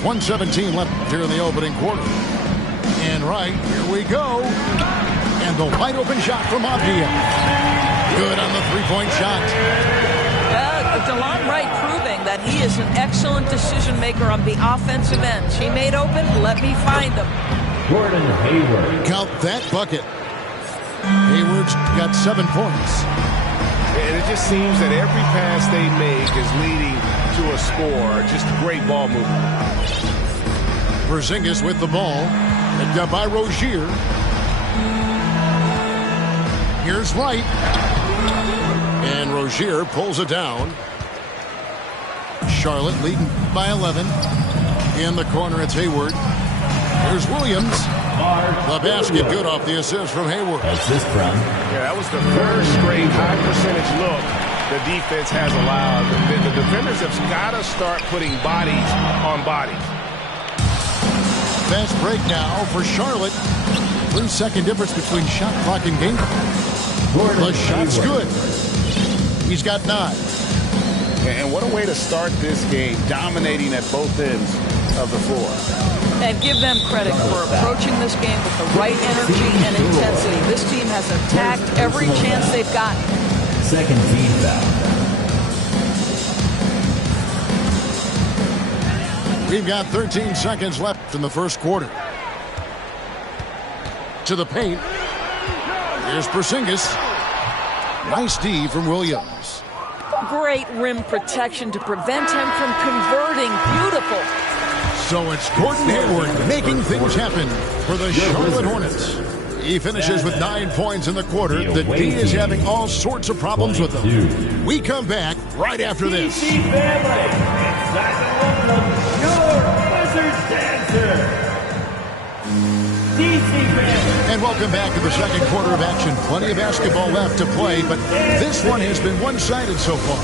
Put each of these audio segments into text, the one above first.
There's 1:17 left here in the opening quarter. And right, here we go. And the wide open shot from Avdia. Good on the three-point shot. DeLon Wright proving that he is an excellent decision maker on the offensive end. He made open, let me find him. Gordon Hayward. Count that bucket. Hayward's got 7 points. And it just seems that every pass they make is leading to a score. Just great ball movement. Porzingis with the ball. Picked up by Rozier. Here's Wright. And Rozier pulls it down. Charlotte leading by 11. In the corner, it's Hayward. Here's Williams. The basket good off the assist from Hayward. Assist from. Yeah, that was the third straight high percentage look the defense has allowed. The defenders have got to start putting bodies on bodies. Fast break now for Charlotte. 3-second difference between shot clock and game. The shot's good. He's got 9. And what a way to start this game, dominating at both ends of the floor. And give them credit for approaching this game with the right energy and intensity. This team has attacked every chance they've gotten. Second team foul. We've got 13 seconds left in the first quarter. To the paint. Here's Porzingis. Nice D from Williams. Great rim protection to prevent him from converting. Beautiful. So it's Gordon Hayward making things happen for the Charlotte Hornets. He finishes with 9 points in the quarter. The D is having all sorts of problems with them. We come back right after this. And welcome back to the second quarter of action. Plenty of basketball left to play, but this one has been one-sided so far.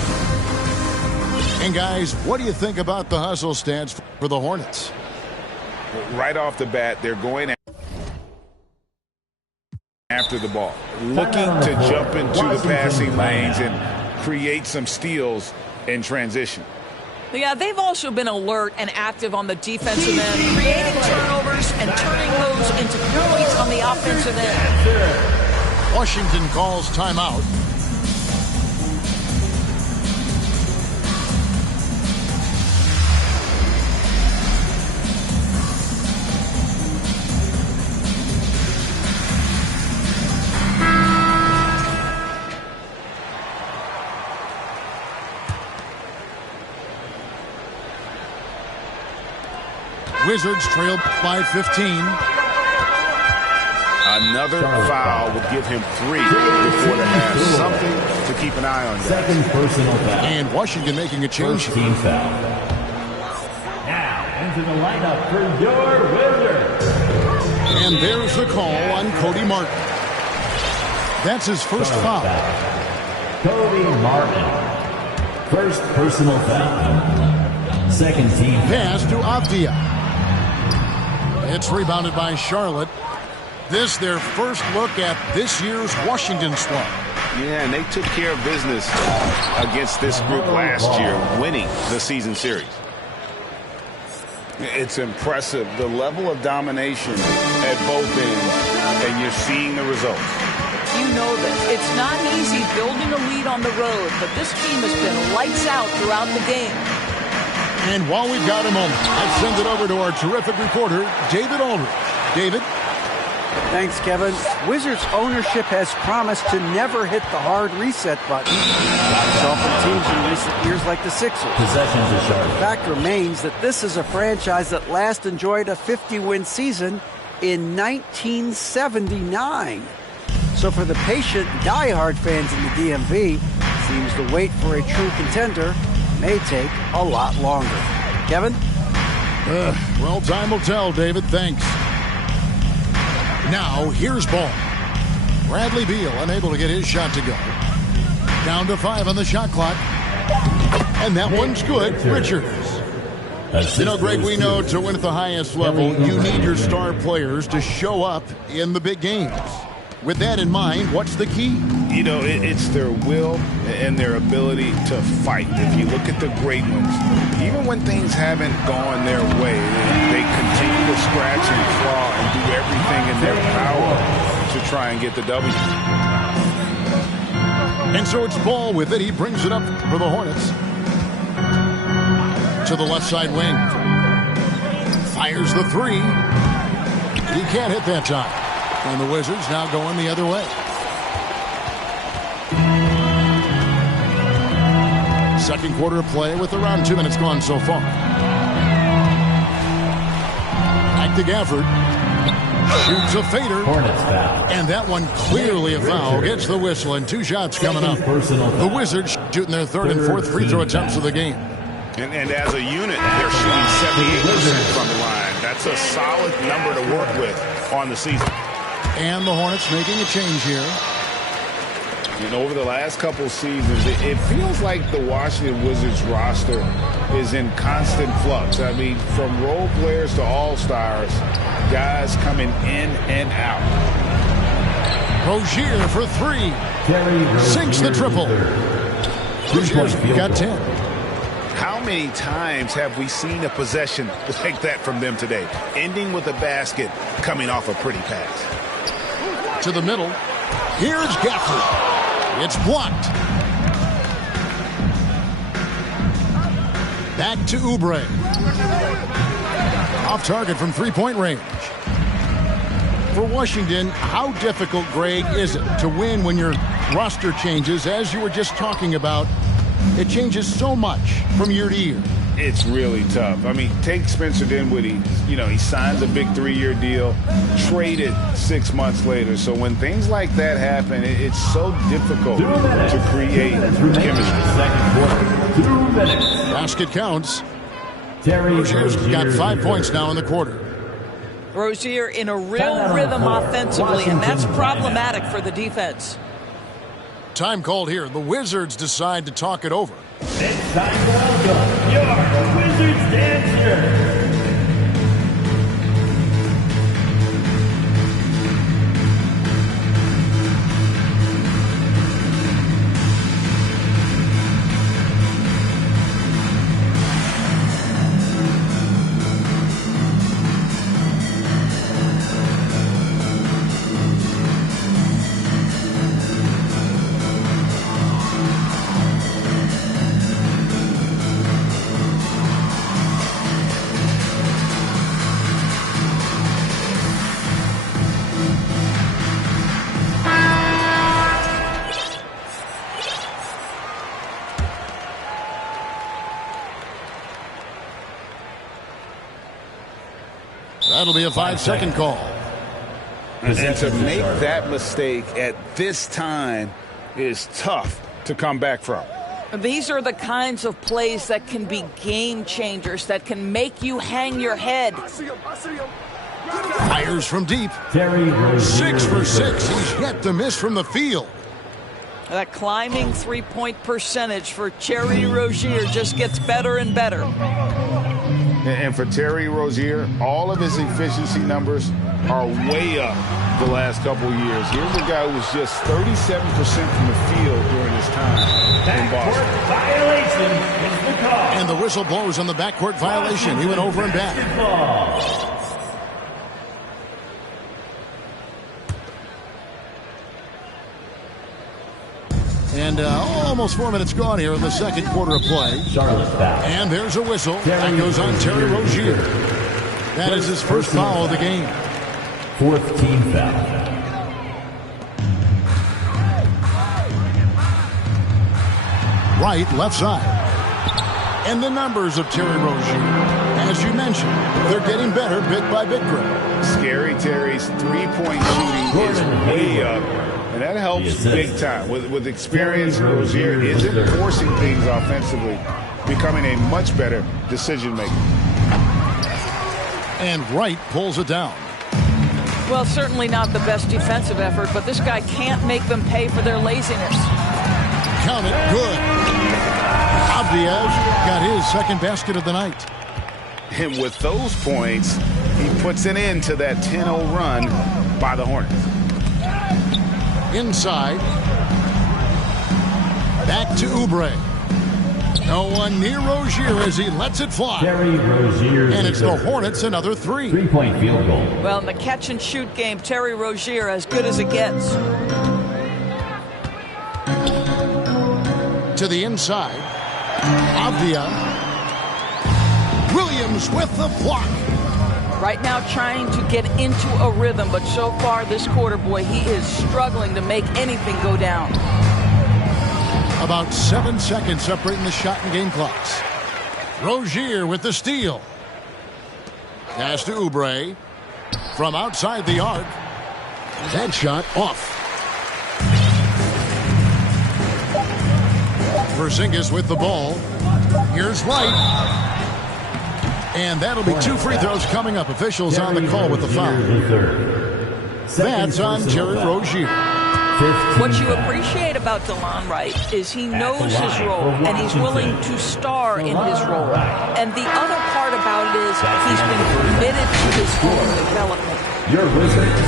And guys, what do you think about the hustle stance for the Hornets? Right off the bat, they're going after the ball, looking to jump into the passing lanes and create some steals in transition. Yeah, they've also been alert and active on the defensive end, creating turnovers and turning those into points on the offensive end. Washington calls timeout. Wizards trailed by 15. Another foul would give him 3 before the half. Something to keep an eye on. Second personal foul. And Washington making a change. First team foul. Now into the lineup for your Wizards. And there's the call on Cody Martin. That's his first foul. Cody Martin. First personal foul. Second team pass to Avdia. It's rebounded by Charlotte. This their first look at this year's Washington squad. Yeah, and they took care of business against this group last year, winning the season series. It's impressive, the level of domination at both ends, and you're seeing the results. You know this. It's not easy building a lead on the road, but this team has been lights out throughout the game. And while we've got a moment, let's send it over to our terrific reporter, David Aldridge. David? Thanks, Kevin. Wizards ownership has promised to never hit the hard reset button. So from teams in recent years like the Sixers. Possession to Charlotte. The fact remains that this is a franchise that last enjoyed a 50-win season in 1979. So for the patient, diehard fans in the DMV, seems the wait for a true contender may take a lot longer. Kevin? Well, time will tell, David. Thanks. Now, here's ball. Bradley Beal unable to get his shot to go. Down to 5 on the shot clock. And that one's good. Richards. You know, Greg, we know to win at the highest level, you need your star players to show up in the big games. With that in mind, what's the key? You know, it's their will and their ability to fight. If you look at the great ones, even when things haven't gone their way, they continue to scratch and claw and do everything in their power to try and get the W. And so it's Ball with it. He brings it up for the Hornets. To the left side wing. Fires the three. He can't hit that time. And the Wizards now going the other way. Second quarter of play with around 2 minutes gone so far. Back to Gafford. Shoots a fader. And that one clearly a foul. Gets the whistle and 2 shots coming up. The Wizards shooting their third and fourth free throw attempts of the game. And as a unit, they're shooting 78% from the line. That's a solid number to work with on the season. And the Hornets making a change here. And over the last couple seasons, it feels like the Washington Wizards roster is in constant flux. I mean, from role players to all-stars, guys coming in and out. Rozier for 3. Sinks the triple. Rozier's got 10. How many times have we seen a possession like that from them today, ending with a basket coming off a pretty pass? To the middle. Here's Gafford. It's blocked. Back to Oubre. Off target from three-point range. For Washington, how difficult, Greg, is it to win when your roster changes, as you were just talking about? It changes so much from year to year. It's really tough. I mean, take Spencer Dinwiddie. You know, he signs a big 3-year deal, traded 6 months later. So when things like that happen, it's so difficult to create chemistry. Basket counts. Rozier's got 5 points now in the quarter. Rozier in a real rhythm offensively, and that's problematic for the defense. Time called here. The Wizards decide to talk it over. It's time to welcome your Wizards dancer. That'll be a 5-second call. And to make that mistake at this time is tough to come back from. These are the kinds of plays that can be game changers, that can make you hang your head. Fires from deep. 6 for 6. He's yet to miss from the field. That climbing three-point percentage for Terry Rozier just gets better and better. And for Terry Rozier, all of his efficiency numbers are way up the last couple of years. Here's a guy who was just 37% from the field during his time in Boston. Violation is the call. And the whistle blows on the backcourt violation. He went over and back. And almost 4 minutes gone here in the second quarter of play. And there's a whistle. That goes on Terry Rozier. That is his first foul of the game. 4th team foul. Right, left side. And the numbers of Terry Rozier, as you mentioned, they're getting better bit by bit, Greg. Scary Terry's three-point shooting is way up. And that helps big time. With experience, Rozier isn't forcing things offensively, becoming a much better decision maker. And Wright pulls it down. Well, certainly not the best defensive effort, but this guy can't make them pay for their laziness. Count it, good. Avdija got his second basket of the night. And with those points, he puts an end to that 10-0 run by the Hornets. Inside. Back to Oubre. No one near Rozier as he lets it fly. Terry Rozier. And it's the Hornets another 3. 3-point field goal. Well, in the catch-and-shoot game, Terry Rozier as good as it gets. To the inside. Avdia. Williams with the block. Right now trying to get into a rhythm, but so far this quarter, boy, he is struggling to make anything go down. About 7 seconds separating the shot and game clocks. Rozier with the steal. Pass to Oubre. From outside the arc. That shot off. Porzingis with the ball. Here's White. And that'll be 2 free throws coming up. Officials on the call with the foul. That's on Terry Rozier. What you appreciate about DeLon Wright is he knows his role and he's willing to star in his role. And the other part about it is he's been committed to his own development. Your Wizards,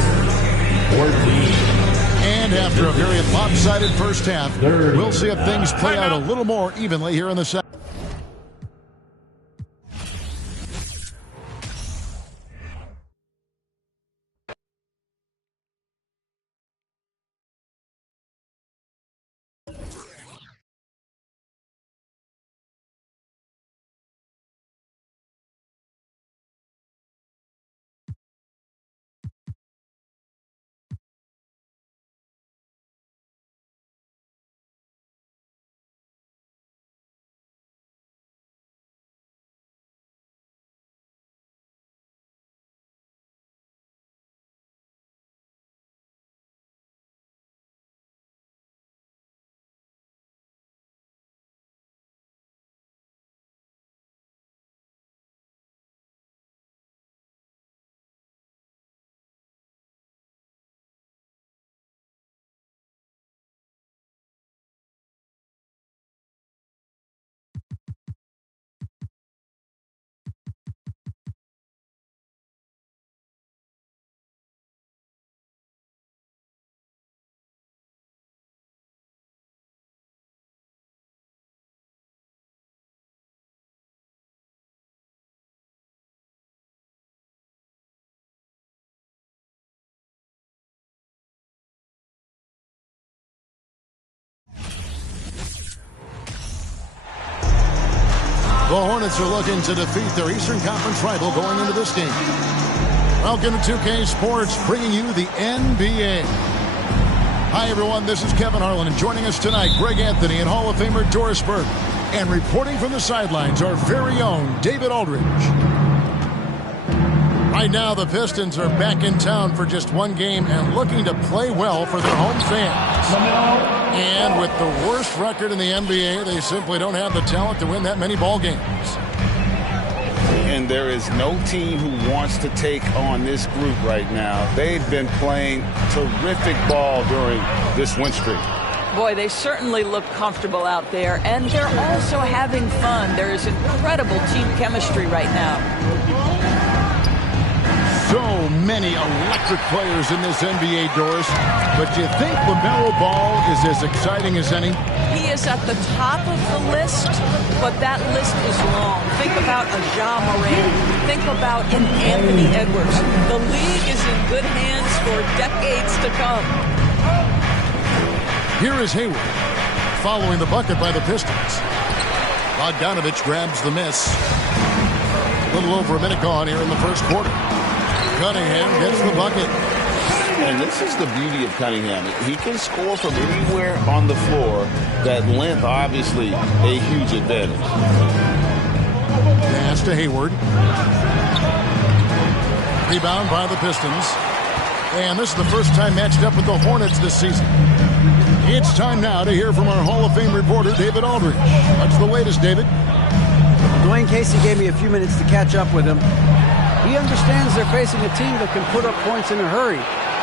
14. And after a very lopsided first half, we'll see if things play out a little more evenly here in the second. The Hornets are looking to defeat their Eastern Conference rival going into this game. Welcome to 2K Sports, bringing you the NBA. Hi, everyone. This is Kevin Harlan, and joining us tonight, Greg Anthony and Hall of Famer Doris Burke. And reporting from the sidelines, our very own David Aldridge. Right now, the Pistons are back in town for just one game and looking to play well for their home fans. And with the worst record in the NBA, they simply don't have the talent to win that many ball games. And there is no team who wants to take on this group right now. They've been playing terrific ball during this win streak. Boy, they certainly look comfortable out there, and they're also having fun. There is incredible team chemistry right now. So many electric players in this NBA, Doris. But do you think LaMelo Ball is as exciting as any? He is at the top of the list, but that list is long. Think about a Ja Morant. Think about an Anthony Edwards. The league is in good hands for decades to come. Here is Hayward, following the bucket by the Pistons. Bogdanovich grabs the miss. A little over a minute gone here in the first quarter. Cunningham gets the bucket. And this is the beauty of Cunningham. He can score from anywhere on the floor. That length, obviously, a huge advantage. Pass to Hayward. Rebound by the Pistons. And this is the first time matched up with the Hornets this season. It's time now to hear from our Hall of Fame reporter, David Aldridge. What's the latest, David? Dwayne Casey gave me a few minutes to catch up with him. He understands they're facing a team that can put up points in a hurry.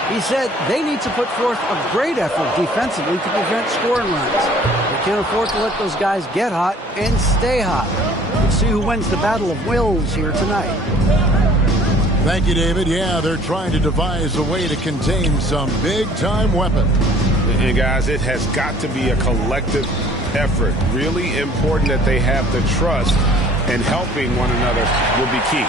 He said they need to put forth a great effort defensively to prevent scoring runs. They can't afford to let those guys get hot and stay hot. We'll see who wins the battle of wills here tonight. Thank you, David. Yeah, they're trying to devise a way to contain some big-time weapons. And guys, it has got to be a collective effort. Really important that they have the trust, and helping one another will be key.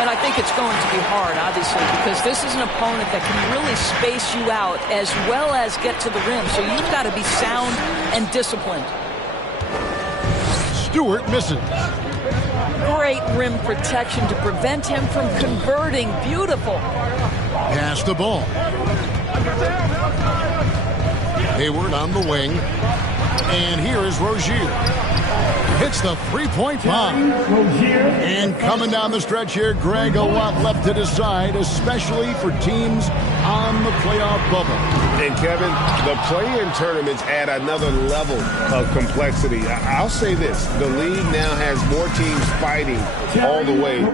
And I think it's going to be hard, obviously, because this is an opponent that can really space you out as well as get to the rim. So you've got to be sound and disciplined. Stewart misses. Great rim protection to prevent him from converting. Beautiful. Pass the ball. Hayward on the wing. And here is Rozier. Hits the three-point bomb. And coming down the stretch here, Greg, a lot left to decide, especially for teams on the playoff bubble. And Kevin, the play-in tournaments add another level of complexity. I'll say this, the league now has more teams fighting all the way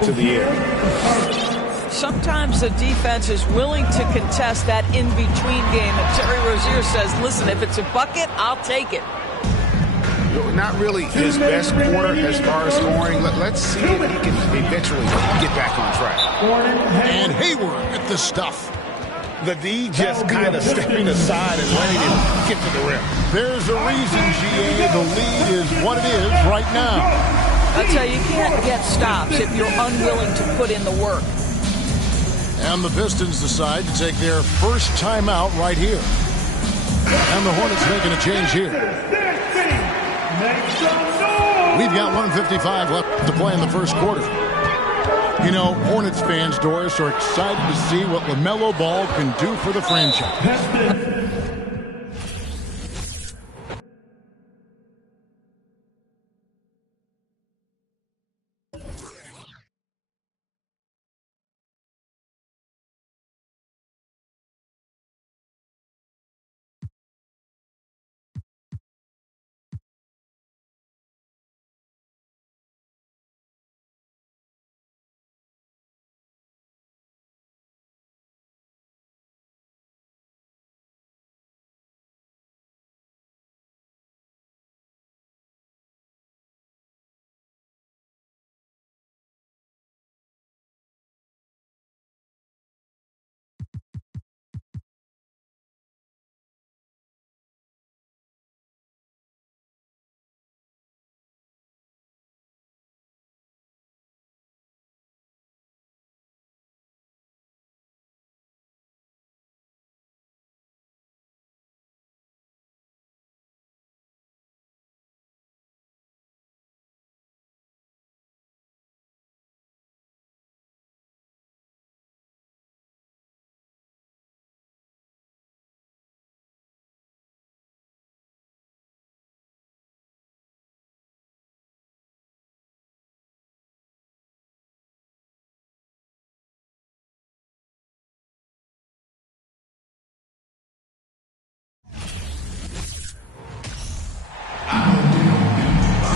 to the end. Sometimes the defense is willing to contest that in-between game. And Terry Rozier says, listen, if it's a bucket, I'll take it. Not really his best quarter as far as scoring. Let's see if he can eventually get back on track. And Hayward with the stuff. The D just kind of stepping aside and letting him get to the rim. There's a reason, GA, the lead is what it is right now. I tell you, you can't get stops if you're unwilling to put in the work. And the Pistons decide to take their first timeout right here. And the Hornets making a change here. We've got 1:55 left to play in the first quarter. You know, Hornets fans, Doris, are excited to see what LaMelo Ball can do for the franchise.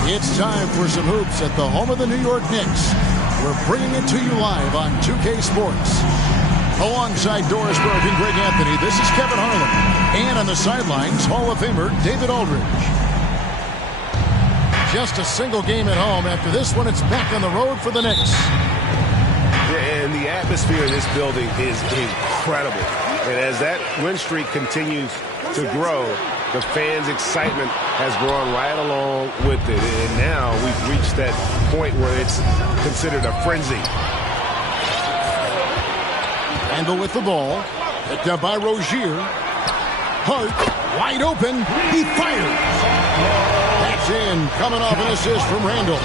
It's time for some hoops at the home of the New York Knicks. We're bringing it to you live on 2K Sports. Alongside Doris Burke and Greg Anthony, this is Kevin Harlan. And on the sidelines, Hall of Famer David Aldridge. Just a single game at home. After this one, it's back on the road for the Knicks. And the atmosphere in this building is incredible. And as that win streak continues to grow, the fans' excitement has grown right along with it. And now we've reached that point where it's considered a frenzy. Handle with the ball. Picked up by Rozier. Hart, wide open. He fires. That's in. Coming off an assist from Randall.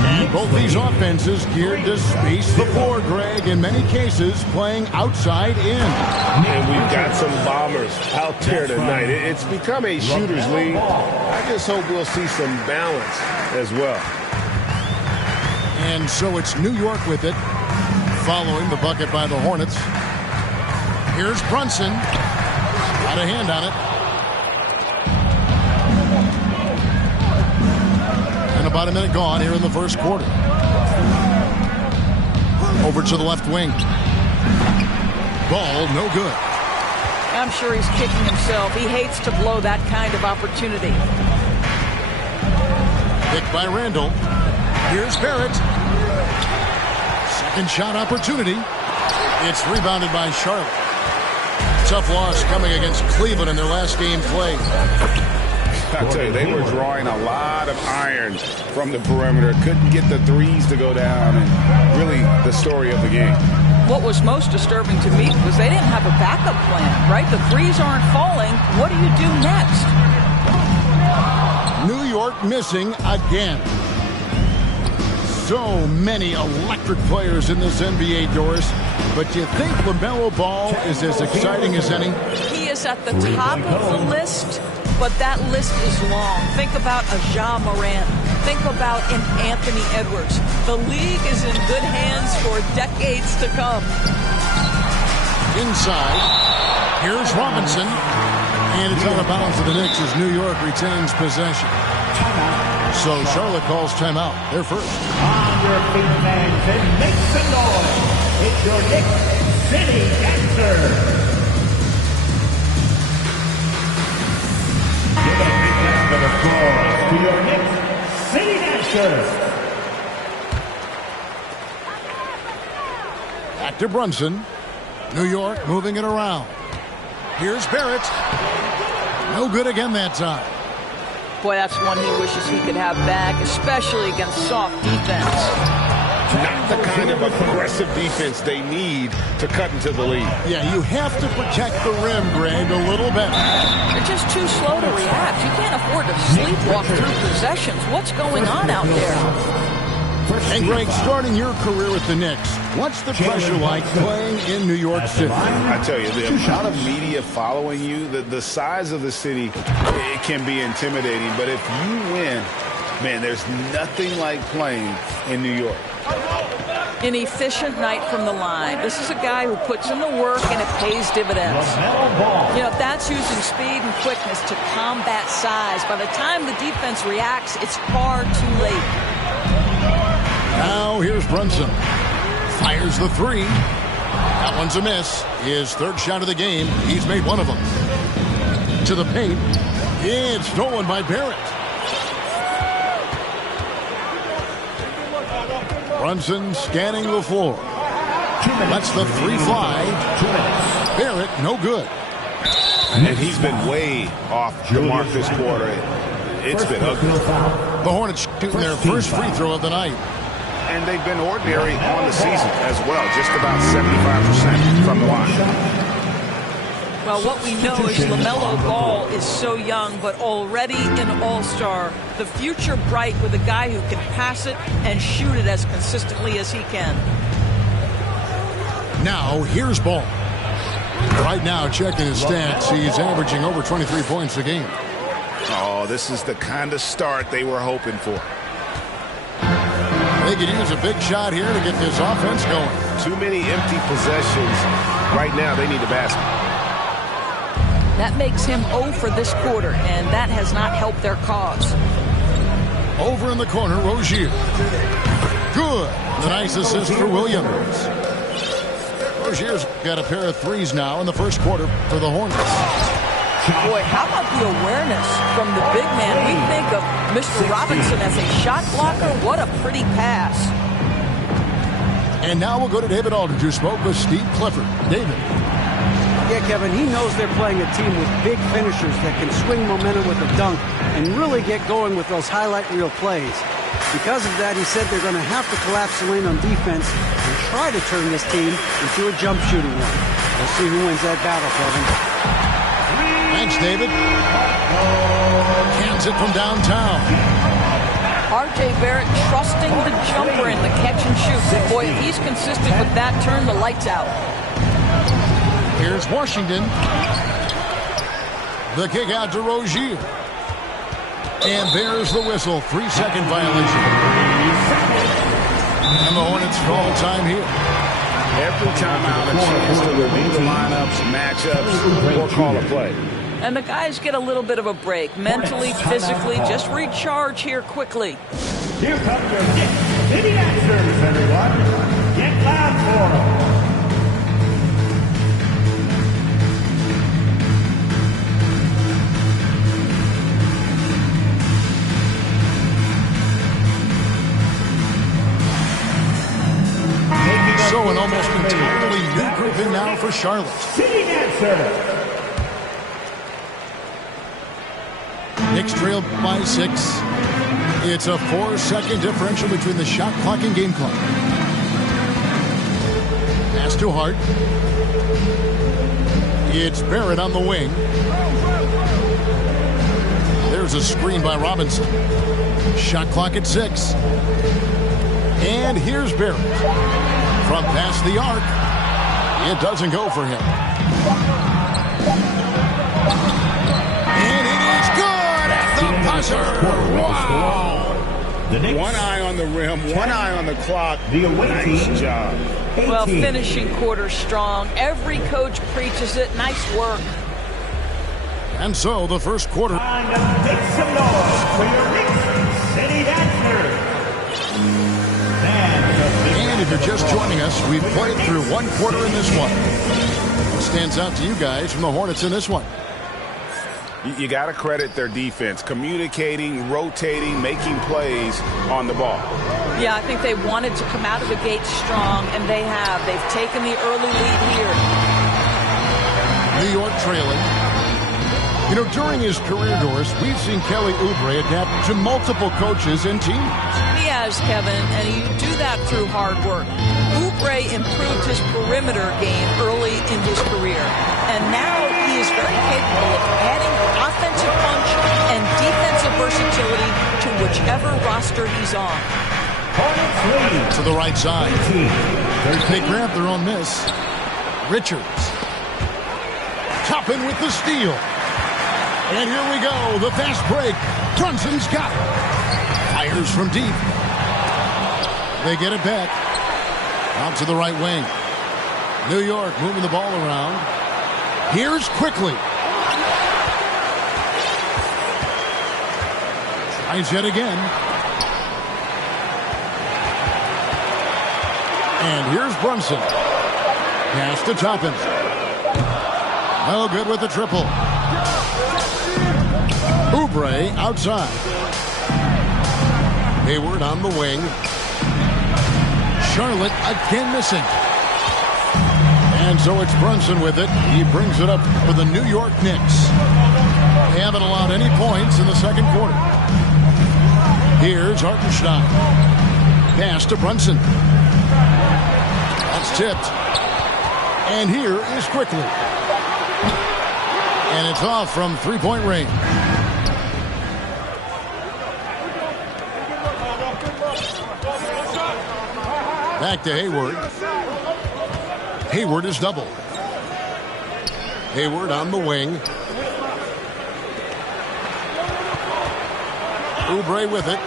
And both these offenses geared to space the floor, Greg, in many cases playing outside in. And we've got some bombers out there tonight. It's become a shooter's league. I just hope we'll see some balance as well. And so it's New York with it, following the bucket by the Hornets. Here's Brunson. Got a hand on it. And about a minute gone here in the first quarter. Over to the left wing. Ball, no good. I'm sure he's kicking himself. He hates to blow that kind of opportunity. Picked by Randall. Here's Barrett. Second shot opportunity. It's rebounded by Charlotte. Tough loss coming against Cleveland in their last game played. I tell you, they were drawing a lot of iron from the perimeter. Couldn't get the threes to go down, and really the story of the game. What was most disturbing to me was they didn't have a backup plan, right? The threes aren't falling. What do you do next? New York missing again. So many electric players in this NBA, Doris. But you think LaMelo Ball is as exciting as any? He is at the top of the list, but that list is long. Think about a Ja Morant. Think about an Anthony Edwards. The league is in good hands for decades to come. Inside, here's Robinson. And it's out of bounds to the Knicks as New York retains possession. So Charlotte calls timeout. They're first. On your feet, fans, and make some noise. It's your Knicks City Dancers. Give a big round of applause to your Knicks City Dancers. Back to Brunson. New York moving it around. Here's Barrett. No good again that time. Boy, that's one he wishes he could have back, especially against soft defense. Not the kind of aggressive defense they need to cut into the lead. Yeah, you have to protect the rim, Greg, a little bit. You're just too slow to react. You can't afford to sleepwalk through possessions. What's going on out there? And Greg, starting your career with the Knicks, what's the pressure like playing in New York City? I tell you, the amount of media following you, the size of the city, it can be intimidating. But if you win, man, there's nothing like playing in New York. An efficient night from the line. This is a guy who puts in the work and it pays dividends. You know, that's using speed and quickness to combat size. By the time the defense reacts, it's far too late. Now here's Brunson. Fires the three. That one's a miss. His third shot of the game. He's made one of them. To the paint. It's stolen by Barrett. Brunson scanning the floor. Lets the three fly. Barrett, no good. And he's been way off the mark this quarter. It's been ugly. The Hornets shooting their first free throw of the night. And they've been ordinary on the season as well, just about 75% from the line. Well, what we know is LaMelo Ball is so young, but already an all-star. The future bright with a guy who can pass it and shoot it as consistently as he can. Now, here's Ball. Right now, checking his stats, he's averaging over 23 points a game. Oh, this is the kind of start they were hoping for. They could use a big shot here to get this offense going. Too many empty possessions. Right now, they need a basket. That makes him 0 for this quarter, and that has not helped their cause. Over in the corner, Rozier. Good. The nice assist for Williams. Rozier's got a pair of threes now in the first quarter for the Hornets. Boy, how about the awareness from the big man? We think of Mr. Robinson as a shot blocker. What a pretty pass. And now we'll go to David Aldridge, who spoke with Steve Clifford. David. Yeah, Kevin, he knows they're playing a team with big finishers that can swing momentum with a dunk and really get going with those highlight reel plays. Because of that, he said they're going to have to collapse the lane on defense and try to turn this team into a jump shooting one. We'll see who wins that battle, Kevin. Thanks, David. Cans it from downtown. R.J. Barrett trusting the jumper in the catch and shoot. Boy, if he's consistent with that, turn the lights out. Here's Washington. The kick out to Rozier. And there's the whistle. 3-second violation. And the Hornets call time here. Every time out, a chance to review the lineups, matchups, or call a play. And the guys get a little bit of a break. Mentally, physically, just recharge here quickly. Here comes your Knicks City Dancers, everyone. Get loud for them. So an almost entirely new in now for Charlotte. City Dancer. Knicks trail by 6. It's a 4-second differential between the shot clock and game clock. Pass to Hart. It's Barrett on the wing. There's a screen by Robinson. Shot clock at 6. And here's Barrett. From past the arc. It doesn't go for him. And it is good at the buzzer. Wow. One eye on the rim, one eye on the clock. Nice job. Well, finishing quarter strong. Every coach preaches it. Nice work. And so the first quarter. Time to make some noise for your Knicks City Dancers. And if you're just joining us, we've played through one quarter in this one. What stands out to you guys from the Hornets in this one? You got to credit their defense, communicating, rotating, making plays on the ball. Yeah, I think they wanted to come out of the gate strong, and they have. They've taken the early lead here. New York trailing. You know, during his career, Doris, we've seen Kelly Oubre adapt to multiple coaches and teams. He has, Kevin, and you do that through hard work. Oubre improved his perimeter game early in his career, and now he is very capable of adding offensive punch and defensive versatility to whichever roster he's on. To the right side. They grab their own miss. Richards. Toppin with the steal. And here we go. The fast break. Brunson's got it. Fires from deep. They get it back. Out to the right wing. New York moving the ball around. Here's Quickly. Tries yet again. And here's Brunson. Pass to Toppin. No good with the triple. Oubre outside. Hayward on the wing. Charlotte again missing. And so it's Brunson with it. He brings it up for the New York Knicks. They haven't allowed any points in the second quarter. Here's Hartenstein. Pass to Brunson. That's tipped. And here is Quickly. And it's off from three-point range. Back to Hayward. Hayward is doubled. Hayward on the wing. Oubre with it.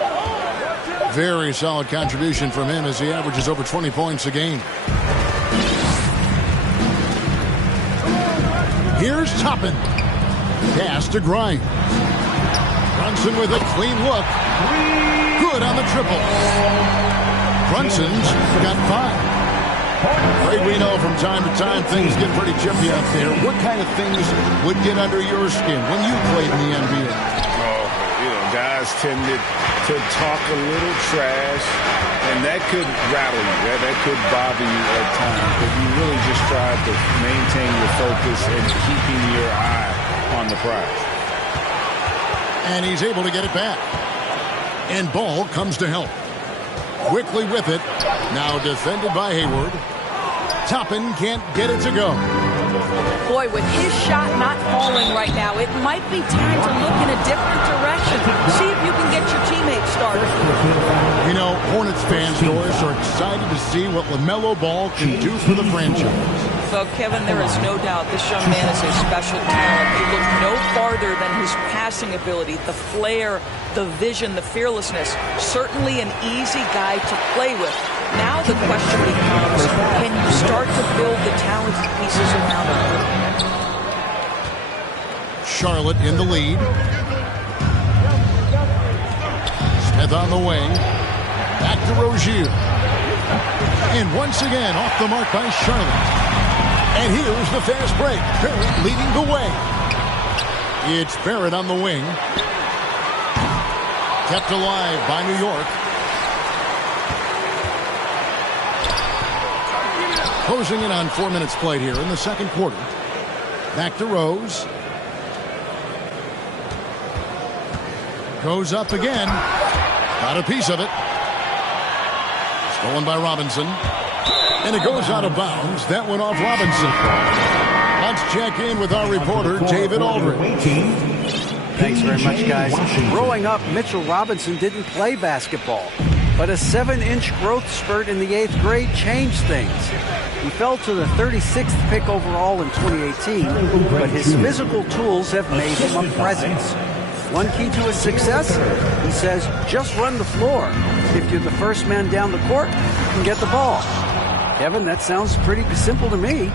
Very solid contribution from him as he averages over 20 points a game. Here's Toppin. Pass to Grimes. Brunson with a clean look. Good on the triple. Brunson's got 5. Craig, we know from time to time things get pretty chippy out there. What kind of things would get under your skin when you played in the NBA? Oh, guys tended to talk a little trash, and that could rattle you. That could bother you at times. But you really just try to maintain your focus and keeping your eye on the prize. And he's able to get it back. And ball comes to help. Quickly with it. Now defended by Hayward. Toppin can't get it to go. Boy, with his shot not falling right now, it might be time to look in a different direction. See if you can get your teammates started. You know, Hornets fans, Doris, are excited to see what LaMelo Ball can do for the franchise. Well, Kevin, there is no doubt this young man is a special talent. He looked no farther than his passing ability, the flair, the vision, the fearlessness. Certainly an easy guy to play with. Now the question becomes, can you start to build the talented pieces around him? Charlotte in the lead. Smith on the wing. Back to Rozier. And once again, off the mark by Charlotte. And here's the fast break. Barrett leading the way. It's Barrett on the wing. Kept alive by New York. Closing in on 4 minutes played here in the second quarter. Back to Rose. Goes up again. Got a piece of it. Stolen by Robinson. And it goes out of bounds. That went off Robinson. Let's check in with our reporter, David Aldridge. Thanks very much, guys. Growing up, Mitchell Robinson didn't play basketball, but a 7-inch growth spurt in the 8th grade changed things. He fell to the 36th pick overall in 2018, but his physical tools have made him a presence. One key to his success, he says, just run the floor. If you're the first man down the court, you can get the ball. Kevin, that sounds pretty simple to me.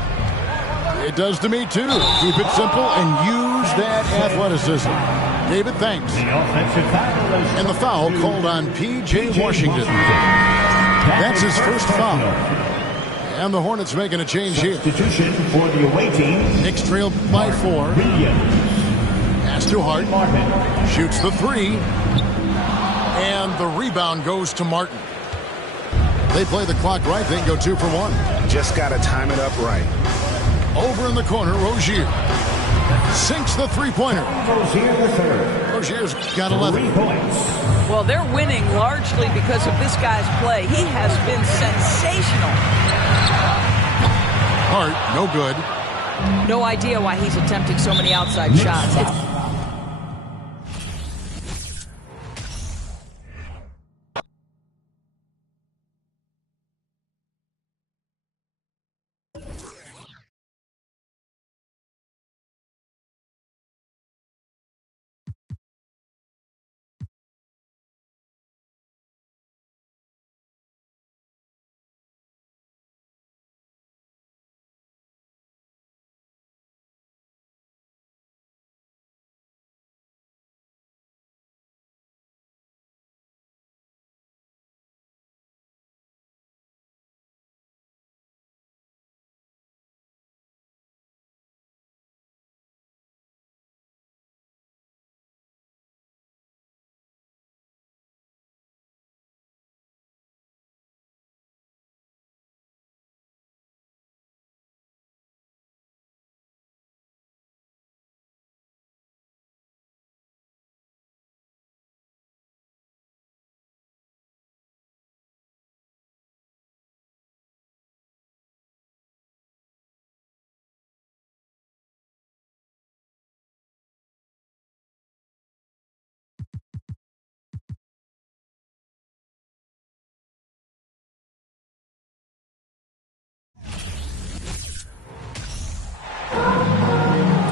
It does to me, too. Keep it simple and use that athleticism. David, thanks. And the foul called on P.J. Washington. That's his first foul. And the Hornets making a change here. Substitution for the away team. Knicks trailed by 4. Pass to Hart. Shoots the 3. And the rebound goes to Martin. They play the clock right. They can go 2 for 1. Just got to time it up right. Over in the corner, Rozier. Sinks the three-pointer. Rozier the third. Rozier's got 11. 3 points. Well, they're winning largely because of this guy's play. He has been sensational. Hart, no good. No idea why he's attempting so many outside shots.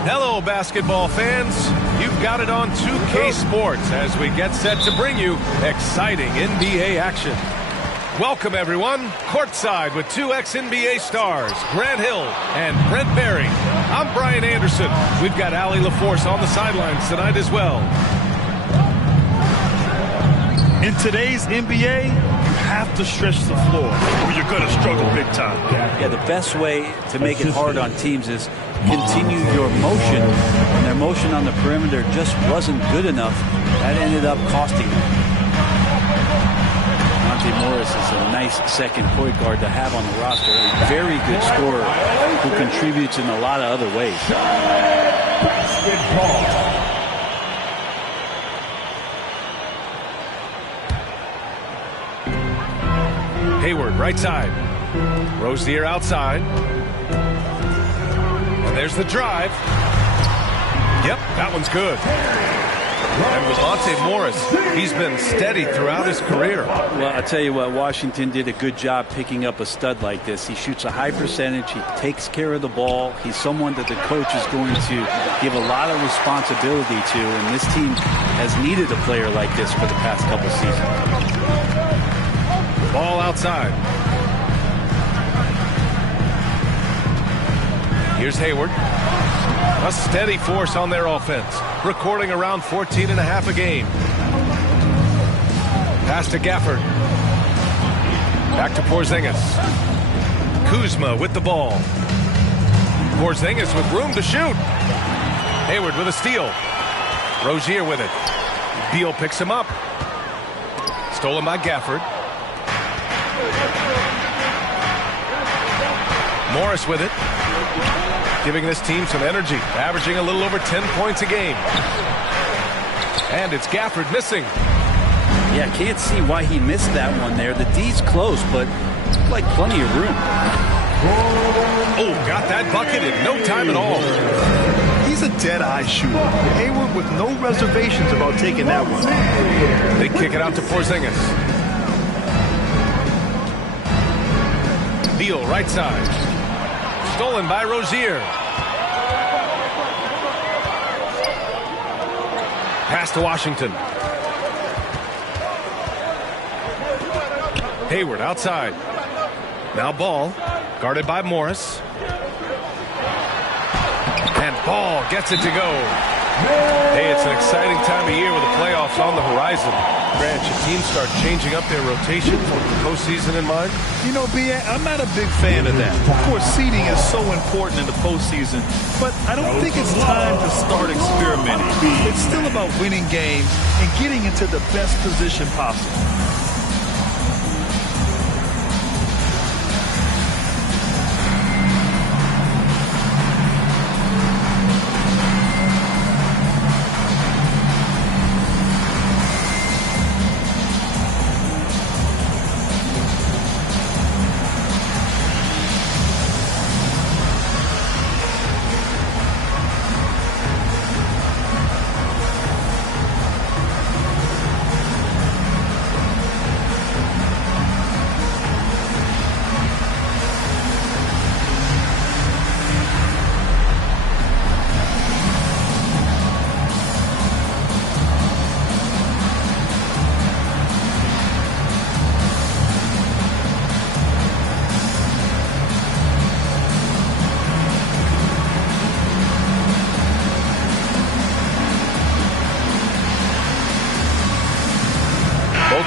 Hello, basketball fans. You've got it on 2K Sports as we get set to bring you exciting NBA action. Welcome, everyone. Courtside with 2 ex-NBA stars, Grant Hill and Brent Berry. I'm Brian Anderson. We've got Allie LaForce on the sidelines tonight as well. In today's NBA, you have to stretch the floor or you're going to struggle big time. Yeah, the best way to make it hard on teams is continue your motion. And their motion on the perimeter just wasn't good enough. That ended up costing them. Monte Morris is a nice second point guard to have on the roster. A very good scorer who contributes in a lot of other ways. Hayward, right side. Rozier outside. And there's the drive. Yep, that one's good. And with Monte Morris, he's been steady throughout his career. Well, I'll tell you what, Washington did a good job picking up a stud like this. He shoots a high percentage. He takes care of the ball. He's someone that the coach is going to give a lot of responsibility to, and this team has needed a player like this for the past couple seasons. Ball outside. Here's Hayward. A steady force on their offense, recording around 14.5 a game. Pass to Gafford. Back to Porzingis. Kuzma with the ball. Porzingis with room to shoot. Hayward with a steal. Rozier with it. Beal picks him up. Stolen by Gafford. Morris with it. Giving this team some energy. Averaging a little over 10 points a game. And it's Gafford missing. Yeah, can't see why he missed that one there. The D's close, but like plenty of room. Oh, got that bucket in no time at all. He's a dead-eye shooter. Hayward with no reservations about taking that one. They kick it out to Porzingis. Beal, right side. Stolen by Rozier. Pass to Washington. Hayward outside. Now Ball, guarded by Morris. And Ball gets it to go. Hey, it's an exciting time of year with the playoffs on the horizon. Grant, should teams start changing up their rotation for the postseason in mind? You know, B.A., I'm not a big fan of that. Of course, seeding is so important in the postseason, but I don't think it's time to start experimenting. It's still about winning games and getting into the best position possible.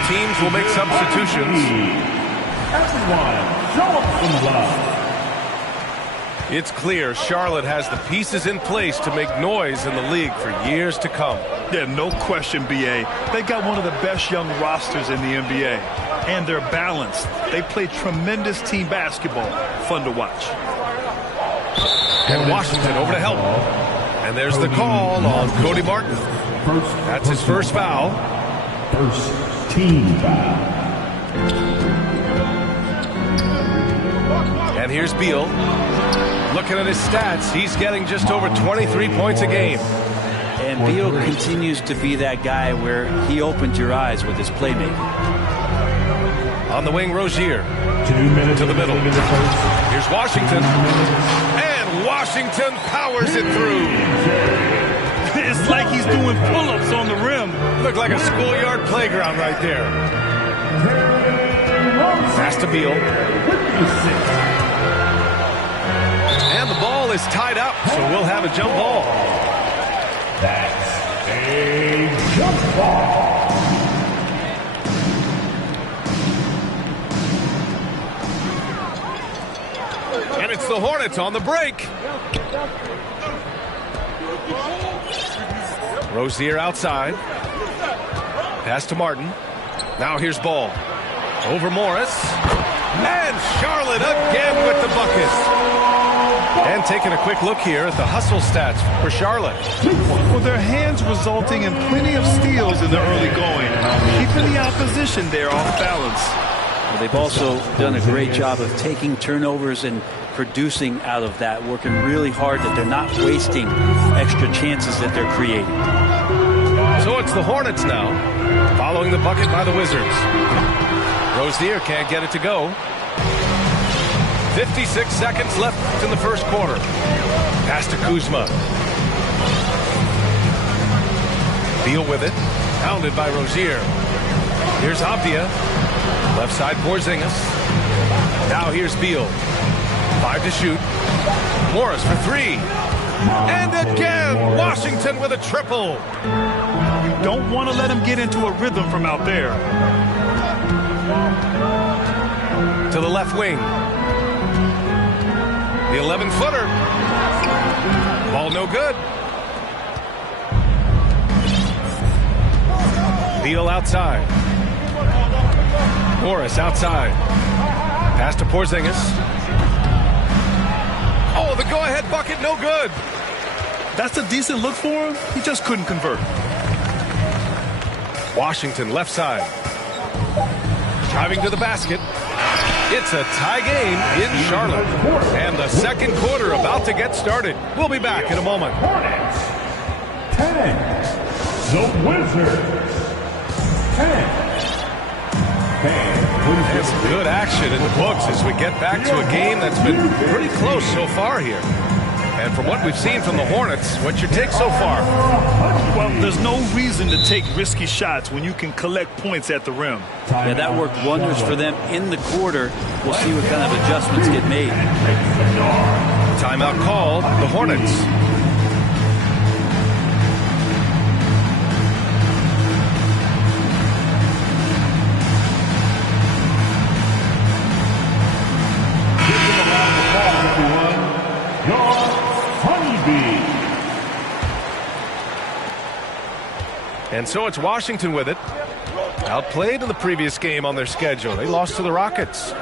Teams will make substitutions. It's clear Charlotte has the pieces in place to make noise in the league for years to come. Yeah, no question, B.A. They got one of the best young rosters in the NBA. And they're balanced. They play tremendous team basketball. Fun to watch. And Washington over to help. And there's the call on Cody Martin. That's his first foul. First team foul. And here's Beal. Looking at his stats, he's getting just over 23 points a game. And Beal continues to be that guy where he opens your eyes with his playmaking. On the wing, Rozier. 2 minutes to the middle. Here's Washington. And Washington powers it through. It's like he's doing pull-ups on the rim. Looked like a schoolyard playground right there. Pass to Beal. And the ball is tied up, so we'll have a jump ball. That's a jump ball. And it's the Hornets on the break. Rozier outside. Pass to Martin. Now here's Ball. Over Morris. And Charlotte again with the bucket. And taking a quick look here at the hustle stats for Charlotte. Well, their hands resulting in plenty of steals in the early going, keeping the opposition there off balance. Well, they've also done a great job of taking turnovers and producing out of that, working really hard that they're not wasting extra chances that they're creating. So it's the Hornets now, following the bucket by the Wizards. Rozier can't get it to go. 56 seconds left in the first quarter. Pass to Kuzma. Beal with it. Pounded by Rozier. Here's Avdia. Left side Porzingis. Now here's Beal. 5 to shoot. Morris for 3. And again, Washington with a triple. You don't want to let him get into a rhythm from out there. To the left wing. The 11-footer. Ball no good. Beal outside. Morris outside. Pass to Porzingis. Bucket no good. That's a decent look for him. He just couldn't convert. Washington left side. Driving to the basket. It's a tie game in Charlotte. And the second quarter about to get started. We'll be back in a moment. Hornets 10. The Wizards 10. And some good action in the books as we get back to a game that's been pretty close so far here. And from what we've seen from the Hornets, what's your take so far? Well, there's no reason to take risky shots when you can collect points at the rim. Yeah, that worked wonders for them in the quarter. We'll see what kind of adjustments get made. Timeout called, the Hornets. And so it's Washington with it. Outplayed in the previous game on their schedule. They lost to the Rockets.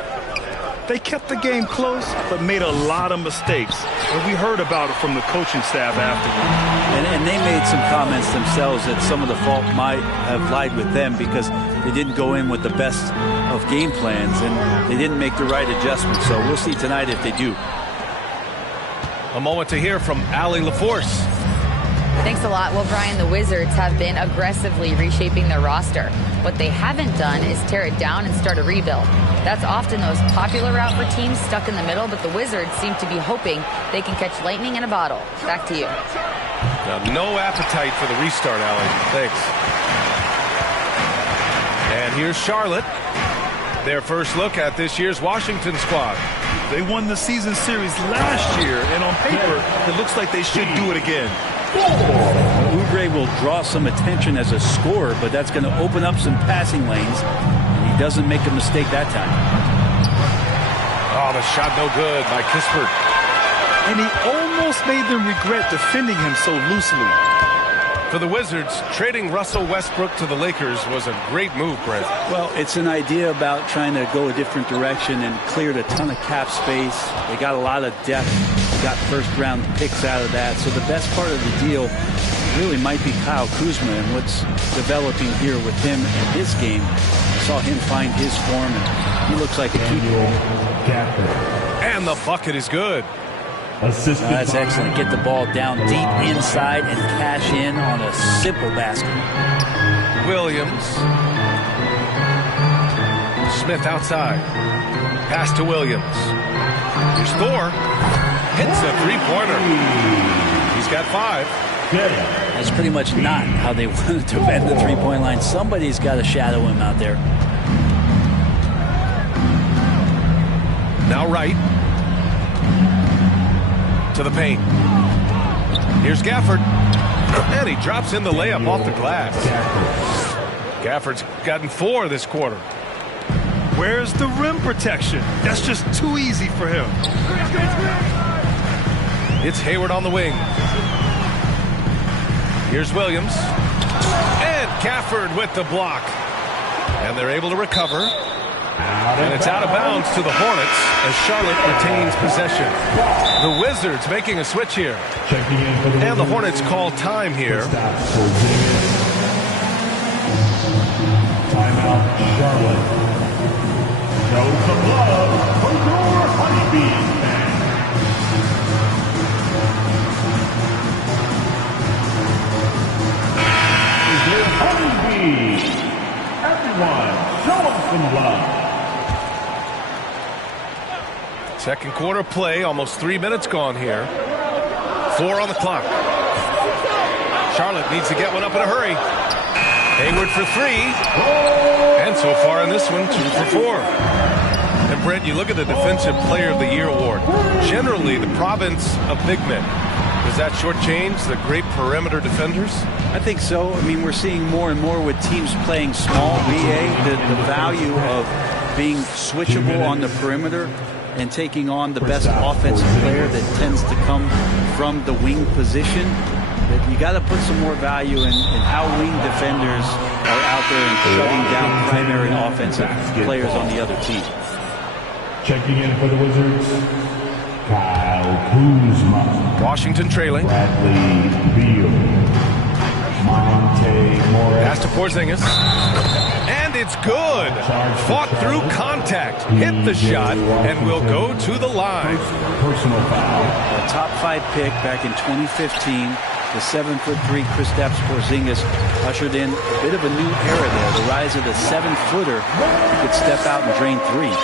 They kept the game close, but made a lot of mistakes. And we heard about it from the coaching staff afterward. And they made some comments themselves that some of the fault might have lied with them because they didn't go in with the best of game plans and they didn't make the right adjustments. So we'll see tonight if they do. A moment to hear from Allie LaForce. Thanks a lot. Well, Brian, the Wizards have been aggressively reshaping their roster. What they haven't done is tear it down and start a rebuild. That's often the most popular route for teams stuck in the middle, but the Wizards seem to be hoping they can catch lightning in a bottle. Back to you. Now, no appetite for the restart, Allie. Thanks. And here's Charlotte. Their first look at this year's Washington squad. They won the season series last year, and on paper, it looks like they should do it again. Oubre will draw some attention as a scorer, but that's going to open up some passing lanes, and he doesn't make a mistake that time. Oh, the shot no good by Kispert. And he almost made them regret defending him so loosely. For the Wizards, trading Russell Westbrook to the Lakers was a great move, Brent. Well, it's an idea about trying to go a different direction and cleared a ton of cap space. They got a lot of depth. They got first-round picks out of that. So the best part of the deal really might be Kyle Kuzma and what's developing here with him in his game. I saw him find his form, and he looks like a keeper. And the bucket is good. That's excellent. Get the ball down deep inside and cash in on a simple basket. Williams. Smith outside. Pass to Williams. Here's Thor. Hits a three-pointer. He's got 5. That's pretty much not how they want to defend the three-point line. Somebody's got to shadow him out there. Now Wright. To the paint. Here's Gafford. And he drops in the layup off the glass. Gafford's gotten 4 this quarter. Where's the rim protection? That's just too easy for him. It's Hayward on the wing. Here's Williams. And Gafford with the block. And they're able to recover. And it's out of bounds to the Hornets as Charlotte retains possession. The Wizards making a switch here. And the Hornets call time here. Timeout, Charlotte. Show some love for your Honeybees fans. Is there Honeybees? Everyone, show us some love. Second quarter play, almost 3 minutes gone here. 4 on the clock. Charlotte needs to get one up in a hurry. Hayward for 3. And so far in this one, 2 for 4. And Brent, you look at the Defensive Player of the Year award. Generally, the province of big men. Does that shortchange the great perimeter defenders? I think so. I mean, we're seeing more and more with teams playing small. BA, the value of being switchable on the perimeter and taking on the best offensive player that tends to come from the wing position. That you got to put some more value in how wing defenders are out there and shutting down primary offensive players on the other team. Checking in for the Wizards, Kyle Kuzma. Washington trailing. Bradley Beal. Monte Morris. Pass to Porzingis. And it's good. Fought through contact. Hit the shot and will go to the line. Personal foul. A top 5 pick back in 2015. The 7'3" Kristaps Porzingis ushered in a bit of a new era there. The rise of the 7-footer who could step out and drain threes.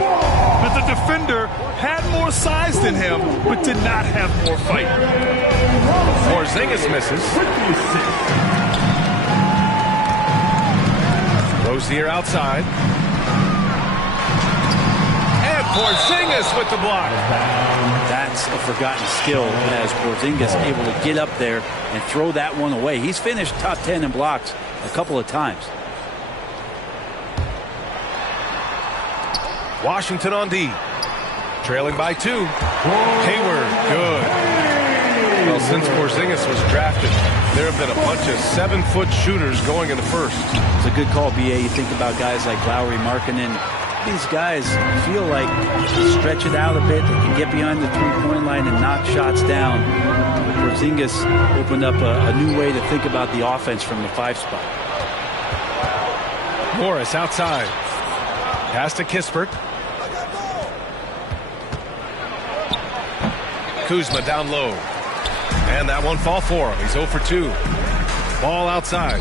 But the defender had more size than him, but did not have more fight. Porzingis misses. Rozier outside. And Porzingis with the block. That's a forgotten skill as Porzingis able to get up there and throw that one away. He's finished top 10 in blocks a couple of times. Washington on D. Trailing by 2. Hayward, good. Well, since Porzingis was drafted, there have been a bunch of 7-foot shooters going in the first. It's a good call, BA. You think about guys like Lowry, Markkanen. These guys feel like they stretch it out a bit. They can get behind the three-point line and knock shots down. Porzingis opened up a new way to think about the offense from the 5 spot. Morris outside. Pass to Kispert. Kuzma down low. And that won't fall for him. He's 0 for 2. Ball outside.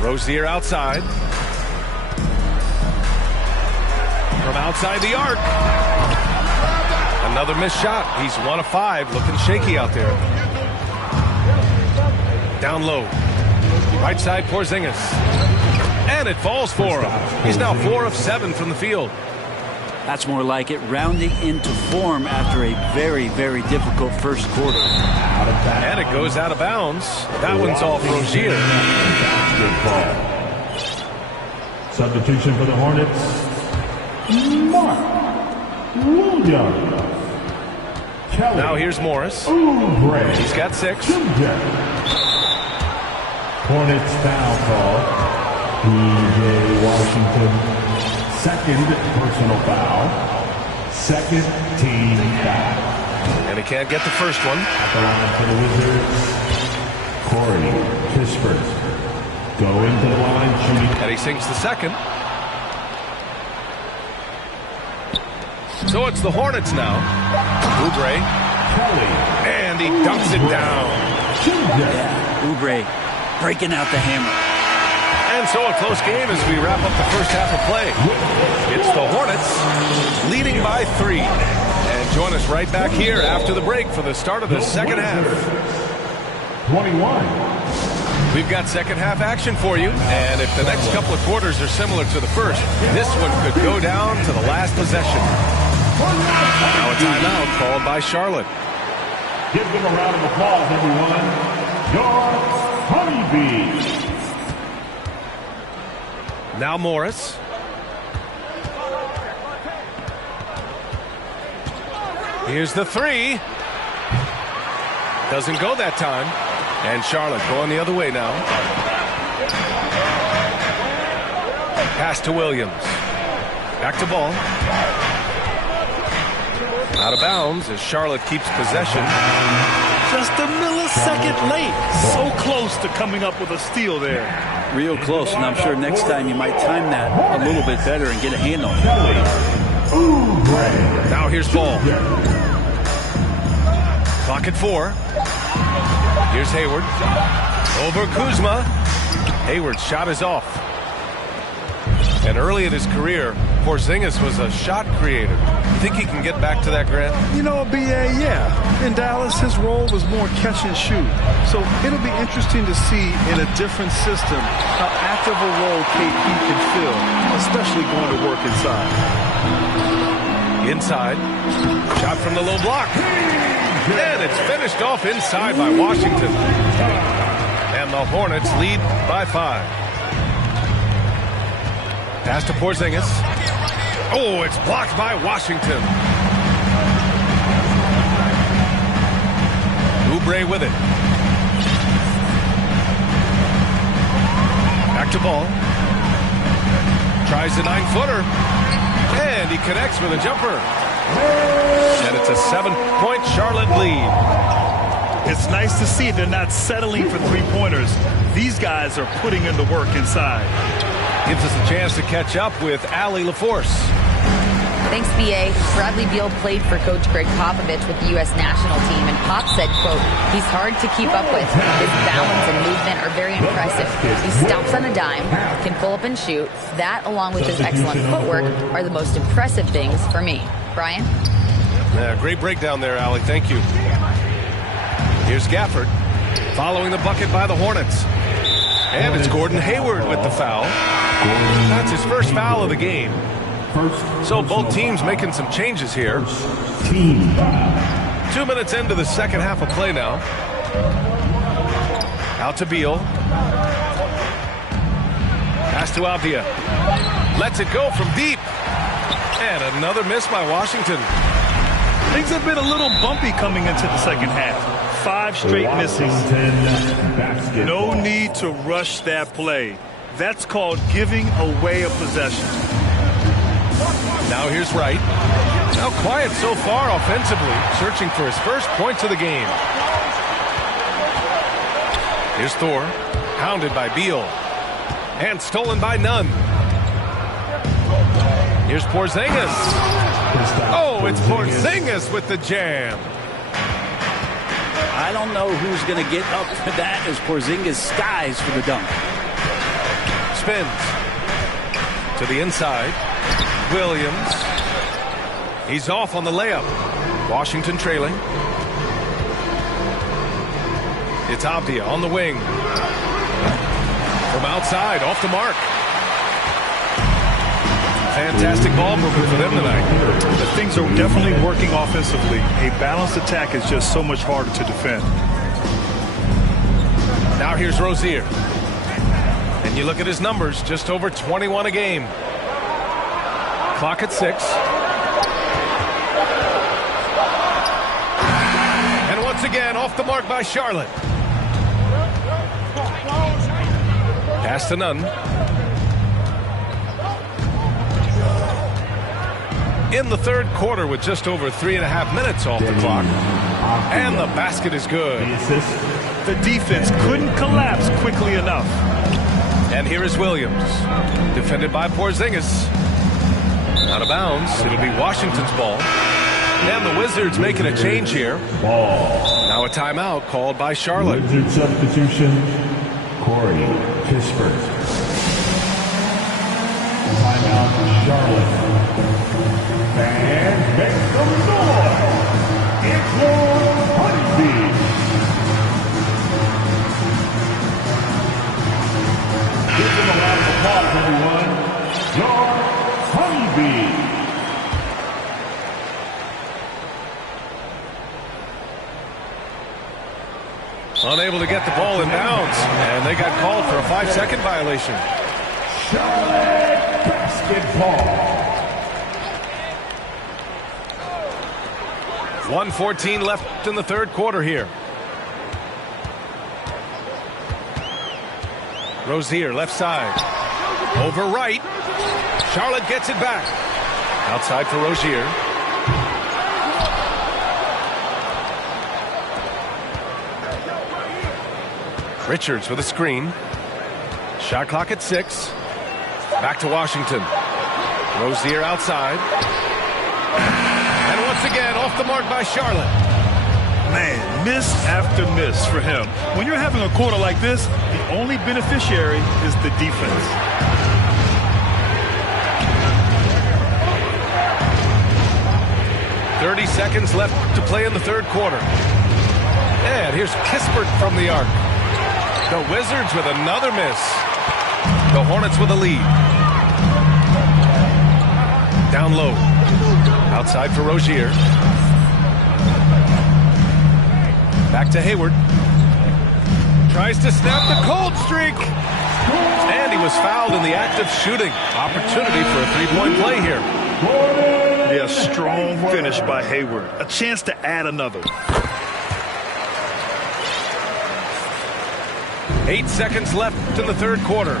Rozier outside. From outside the arc. Another missed shot. He's 1 of 5. Looking shaky out there. Down low. Right side Porzingis. And it falls for him. He's now 4 of 7 from the field. That's more like it, rounding into form after a very, very difficult first quarter. And it goes out of bounds. That one's off Rozier. Substitution for the Hornets. Mark Williams. Kelly. Now here's Morris. Oubre. He's got 6. Hornets foul call. P.J. Washington. Second personal foul. Second team foul. And he can't get the first one. At the line for the Wizards, Corey Kispert. Going to the line, shooting. And he sinks the second. So it's the Hornets now. Oubre. Kelly. And he dunks it down. Yeah, Oubre breaking out the hammer. And so a close game as we wrap up the first half of play. It's the Hornets leading by 3. And join us right back here after the break for the start of the second half. 21. We've got second half action for you. And if the next couple of quarters are similar to the first, this one could go down to the last possession. Now a timeout called by Charlotte. Give them a round of applause, everyone. Your Honeybees. Now Morris. Here's the 3. Doesn't go that time. And Charlotte going the other way now. Pass to Williams. Back to ball. Out of bounds as Charlotte keeps possession. Just a millisecond late. So close to coming up with a steal there. Real close, and I'm sure next time you might time that a little bit better and get a hand on it. Now here's ball. Clock at 4. Here's Hayward. Over Kuzma. Hayward's shot is off. And early in his career, Porzingis was a shot creator. You think he can get back to that, Grant? You know, BA, yeah. In Dallas, his role was more catch and shoot. So it'll be interesting to see in a different system how active a role KP can fill, especially going to work inside. Inside. Shot from the low block. And it's finished off inside by Washington. And the Hornets lead by 5. Pass to Porzingis. Oh, it's blocked by Washington. Oubre with it. Back to ball. Tries the 9-footer. And he connects with a jumper. And it's a 7-point Charlotte lead. It's nice to see they're not settling for three-pointers. These guys are putting in the work inside. Gives us a chance to catch up with Allie LaForce. Thanks, B.A. Bradley Beal played for Coach Greg Popovich with the U.S. national team, and Pop said, quote, he's hard to keep up with. His balance and movement are very impressive. He stomps on a dime, can pull up and shoot. That, along with his excellent footwork, are the most impressive things for me. Brian? Yeah, great breakdown there, Allie. Thank you. Here's Gafford following the bucket by the Hornets. And it's Gordon Hayward with the foul. That's his first foul of the game. So both teams making some changes here. 2 minutes into the second half of play now. Out to Beal. Pass to Avdia. Lets it go from deep. And another miss by Washington. Things have been a little bumpy coming into the second half. 5 straight misses. No need to rush that play. That's called giving away a possession. Now here's Wright. Now quiet so far offensively, searching for his first points of the game. Here's Thor, pounded by Beal. And stolen by Nunn. Here's Porzingis. Oh, it's Porzingis with the jam. I don't know who's going to get up for that as Porzingis skies for the dunk. Spins to the inside. Williams. He's off on the layup. Washington trailing. It's Avdia on the wing. From outside, off the mark. Fantastic ball movement for them tonight. Things are definitely working offensively. A balanced attack is just so much harder to defend. Now here's Rozier. And you look at his numbers, just over 21 a game. Clock at 6. And once again, off the mark by Charlotte. Pass to Nunn. In the third quarter with just over 3.5 minutes off the clock. And the basket is good. The defense couldn't collapse quickly enough. And here is Williams. Defended by Porzingis. Out of bounds. It'll be Washington's ball. And the Wizards making a change here. Now a timeout called by Charlotte. Wizard substitution, Corey Kispert. Timeout for Charlotte. Fans, make some noise. It's your Honeybee. Give them a round of applause, everyone. Your Honeybee. Unable to get the ball in bounds, and they got called for a 5-second violation. Charlotte basketball. 1:14 left in the third quarter here. Rozier, left side. Over right. Charlotte gets it back. Outside for Rozier. Richards with a screen. Shot clock at 6. Back to Washington. Rozier outside. And once again, off the mark by Charlotte. Man, miss after miss for him. When you're having a quarter like this, the only beneficiary is the defense. .30 seconds left to play in the third quarter. And here's Kispert from the arc. The Wizards with another miss. The Hornets with a lead. Down low. Outside for Rozier. Back to Hayward. Tries to snap the cold streak. And he was fouled in the act of shooting. Opportunity for a three-point play here. Yeah, strong finish by Hayward. A chance to add another. 8 seconds left in the third quarter.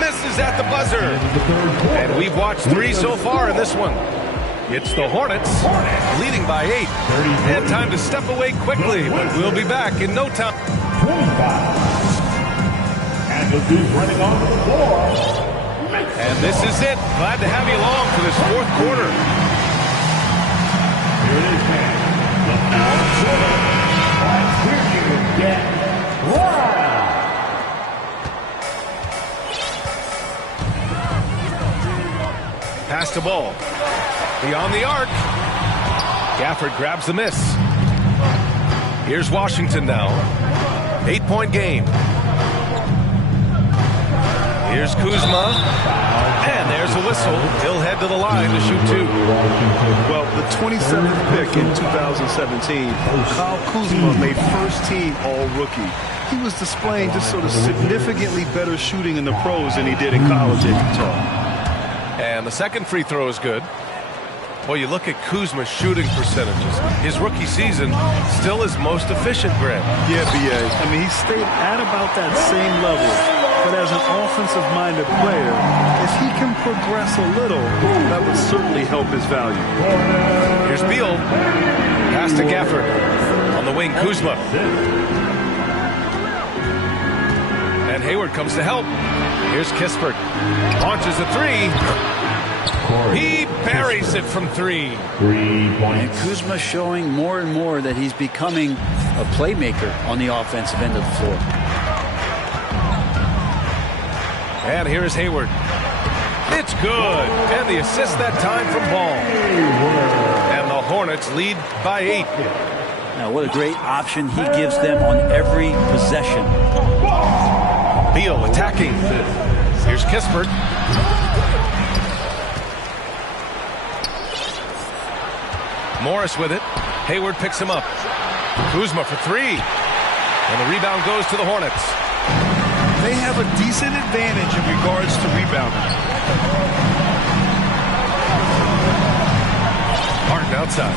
misses at the buzzer. And we've watched 3 so far in this one. It's the Hornets leading by 8. And time to step away quickly, but we'll be back in no time. 25. And the dude running onto the floor. And this is it. Glad to have you along for this 4th quarter. Here it is, man. The fourth quarter. Here you get Wild. Pass the ball. Beyond the arc. Gafford grabs the miss. Here's Washington now. 8-point game. Here's Kuzma. And there's a whistle. He'll head to the line to shoot 2. Well, the 27th pick in 2017, Kyle Kuzma made first-team All-Rookie. He was displaying just sort of significantly better shooting in the pros than he did in college at Utah. And the second free throw is good. Well, you look at Kuzma's shooting percentages. His rookie season still his most efficient, Grant. Yeah, B.A. I mean, he stayed at about that same level. But as an offensive-minded player, if he can progress a little, that would certainly help his value. Here's Beal. Pass to Gafford. On the wing, Kuzma. And Hayward comes to help. Here's Kispert. Launches a 3. He buries it from 3. 3 points. And Kuzma showing more and more that he's becoming a playmaker on the offensive end of the floor. And here is Hayward. It's good. And the assist that time from Ball. And the Hornets lead by 8. Now, what a great option he gives them on every possession. Beal attacking. Here's Kispert. Morris with it. Hayward picks him up. Kuzma for 3. And the rebound goes to the Hornets. They have a decent advantage in regards to rebounding. Martin outside.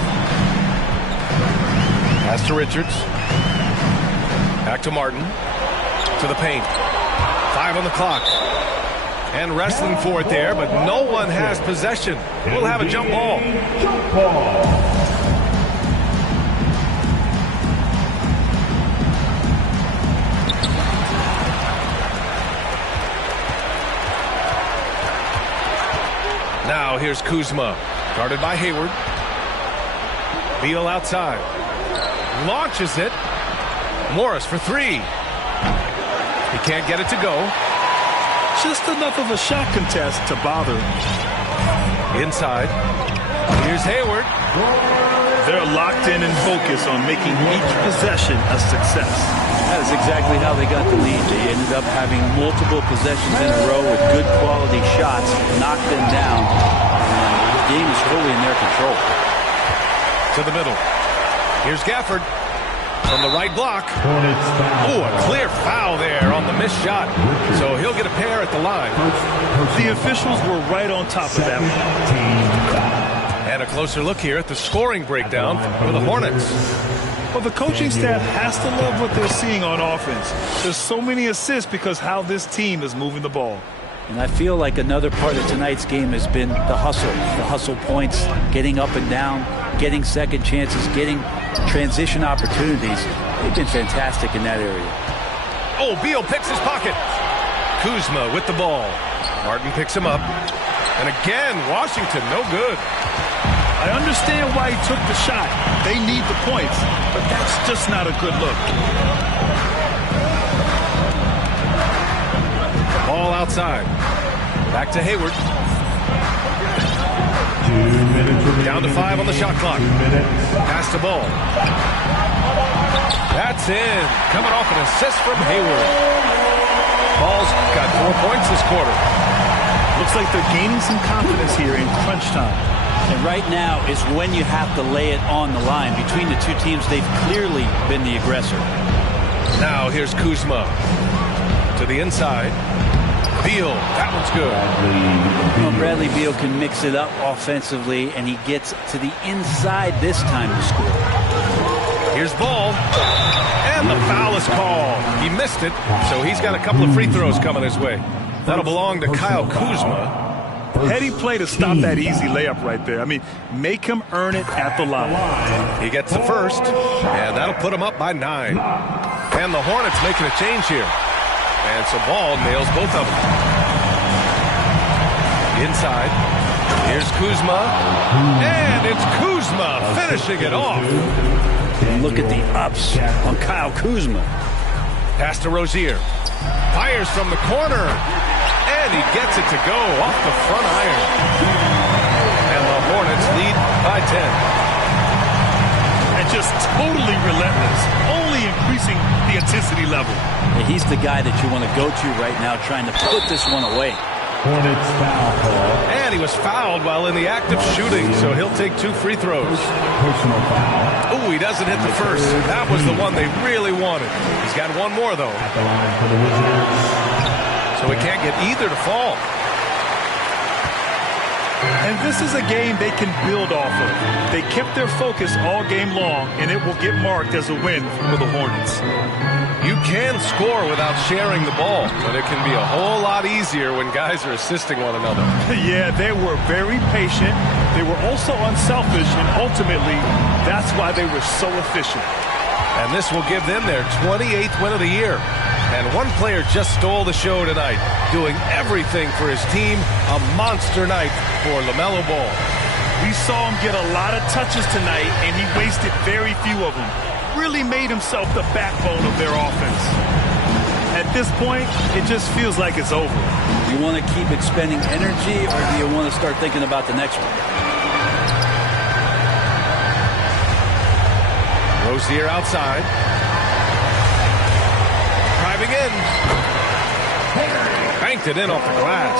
Pass to Richards. Back to Martin. To the paint. 5 on the clock. And wrestling for it there, but no one has possession. We'll have a jump ball. Jump ball. Now here's Kuzma, guarded by Hayward. Beal outside. Launches it. Morris for 3. He can't get it to go. Just enough of a shot contest to bother him. Inside. Here's Hayward. They're locked in and focused on making each possession a success. That is exactly how they got the lead. They ended up having multiple possessions in a row with good quality shots, knocked them down. And the game is fully in their control. To the middle. Here's Gafford from the right block. Oh, a clear foul there on the missed shot. So he'll get a pair at the line. The officials were right on top of that one. And a closer look here at the scoring breakdown for the Hornets. Well, the coaching staff has to love what they're seeing on offense. There's so many assists because how this team is moving the ball. And I feel like another part of tonight's game has been the hustle points, getting up and down, getting second chances, getting transition opportunities. They've been fantastic in that area. Oh, Beal picks his pocket. Kuzma with the ball. Martin picks him up. And again, Washington, no good. I understand why he took the shot. They need the points, but that's just not a good look. Ball outside. Back to Hayward. 2 minutes. Down to 5 on the shot clock. 2 minutes. Pass the ball. That's in. Coming off an assist from Hayward. Ball's got 4 points this quarter. Looks like they're gaining some confidence here in crunch time. And right now is when you have to lay it on the line. Between the two teams, they've clearly been the aggressor. Now here's Kuzma. To the inside. Beal. That one's good. Well, Bradley Beal can mix it up offensively, and he gets to the inside this time to score. Here's Ball. And the foul is called. He missed it, so he's got a couple of free throws coming his way. That'll belong to Kyle Kuzma. Heady play to stop that easy layup right there. I mean, make him earn it at the line. He gets the first, and that'll put him up by 9. And the Hornets making a change here. And so Ball nails both of them. Inside. Here's Kuzma. And it's Kuzma finishing it off. And look at the ups on Kyle Kuzma. Pass to Rozier. Fires from the corner. And he gets it to go off the front iron. And the Hornets lead by 10. And just totally relentless. Only increasing the intensity level. Yeah, he's the guy that you want to go to right now trying to put this one away. Hornets foul call. And he was fouled while in the act of shooting, so he'll take 2 free throws. Personal foul. Oh, he doesn't hit the first. That was the one they really wanted. He's got one more, though. At the line for the Wizards. So he can't get either to fall. And this is a game they can build off of. They kept their focus all game long, and it will get marked as a win for the Hornets. You can score without sharing the ball, but it can be a whole lot easier when guys are assisting one another. Yeah, they were very patient. They were also unselfish, and ultimately, that's why they were so efficient. And this will give them their 28th win of the year. And one player just stole the show tonight, doing everything for his team. A monster night for LaMelo Ball. We saw him get a lot of touches tonight, and he wasted very few of them. Really made himself the backbone of their offense. At this point, it just feels like it's over. You want to keep expending energy, or do you want to start thinking about the next one? Rozier outside. Driving in. Banked it in off the glass.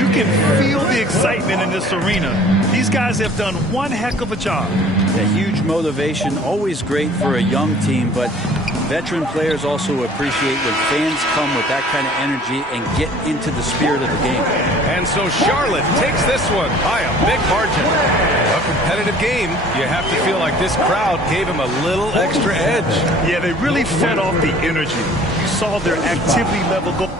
You can feel the excitement in this arena. These guys have done one heck of a job. A huge motivation, always great for a young team, but veteran players also appreciate when fans come with that kind of energy and get into the spirit of the game. And so Charlotte takes this one by a big margin. A competitive game, you have to feel like this crowd gave him a little extra edge. Yeah, they really fed off the energy. You saw their activity level go.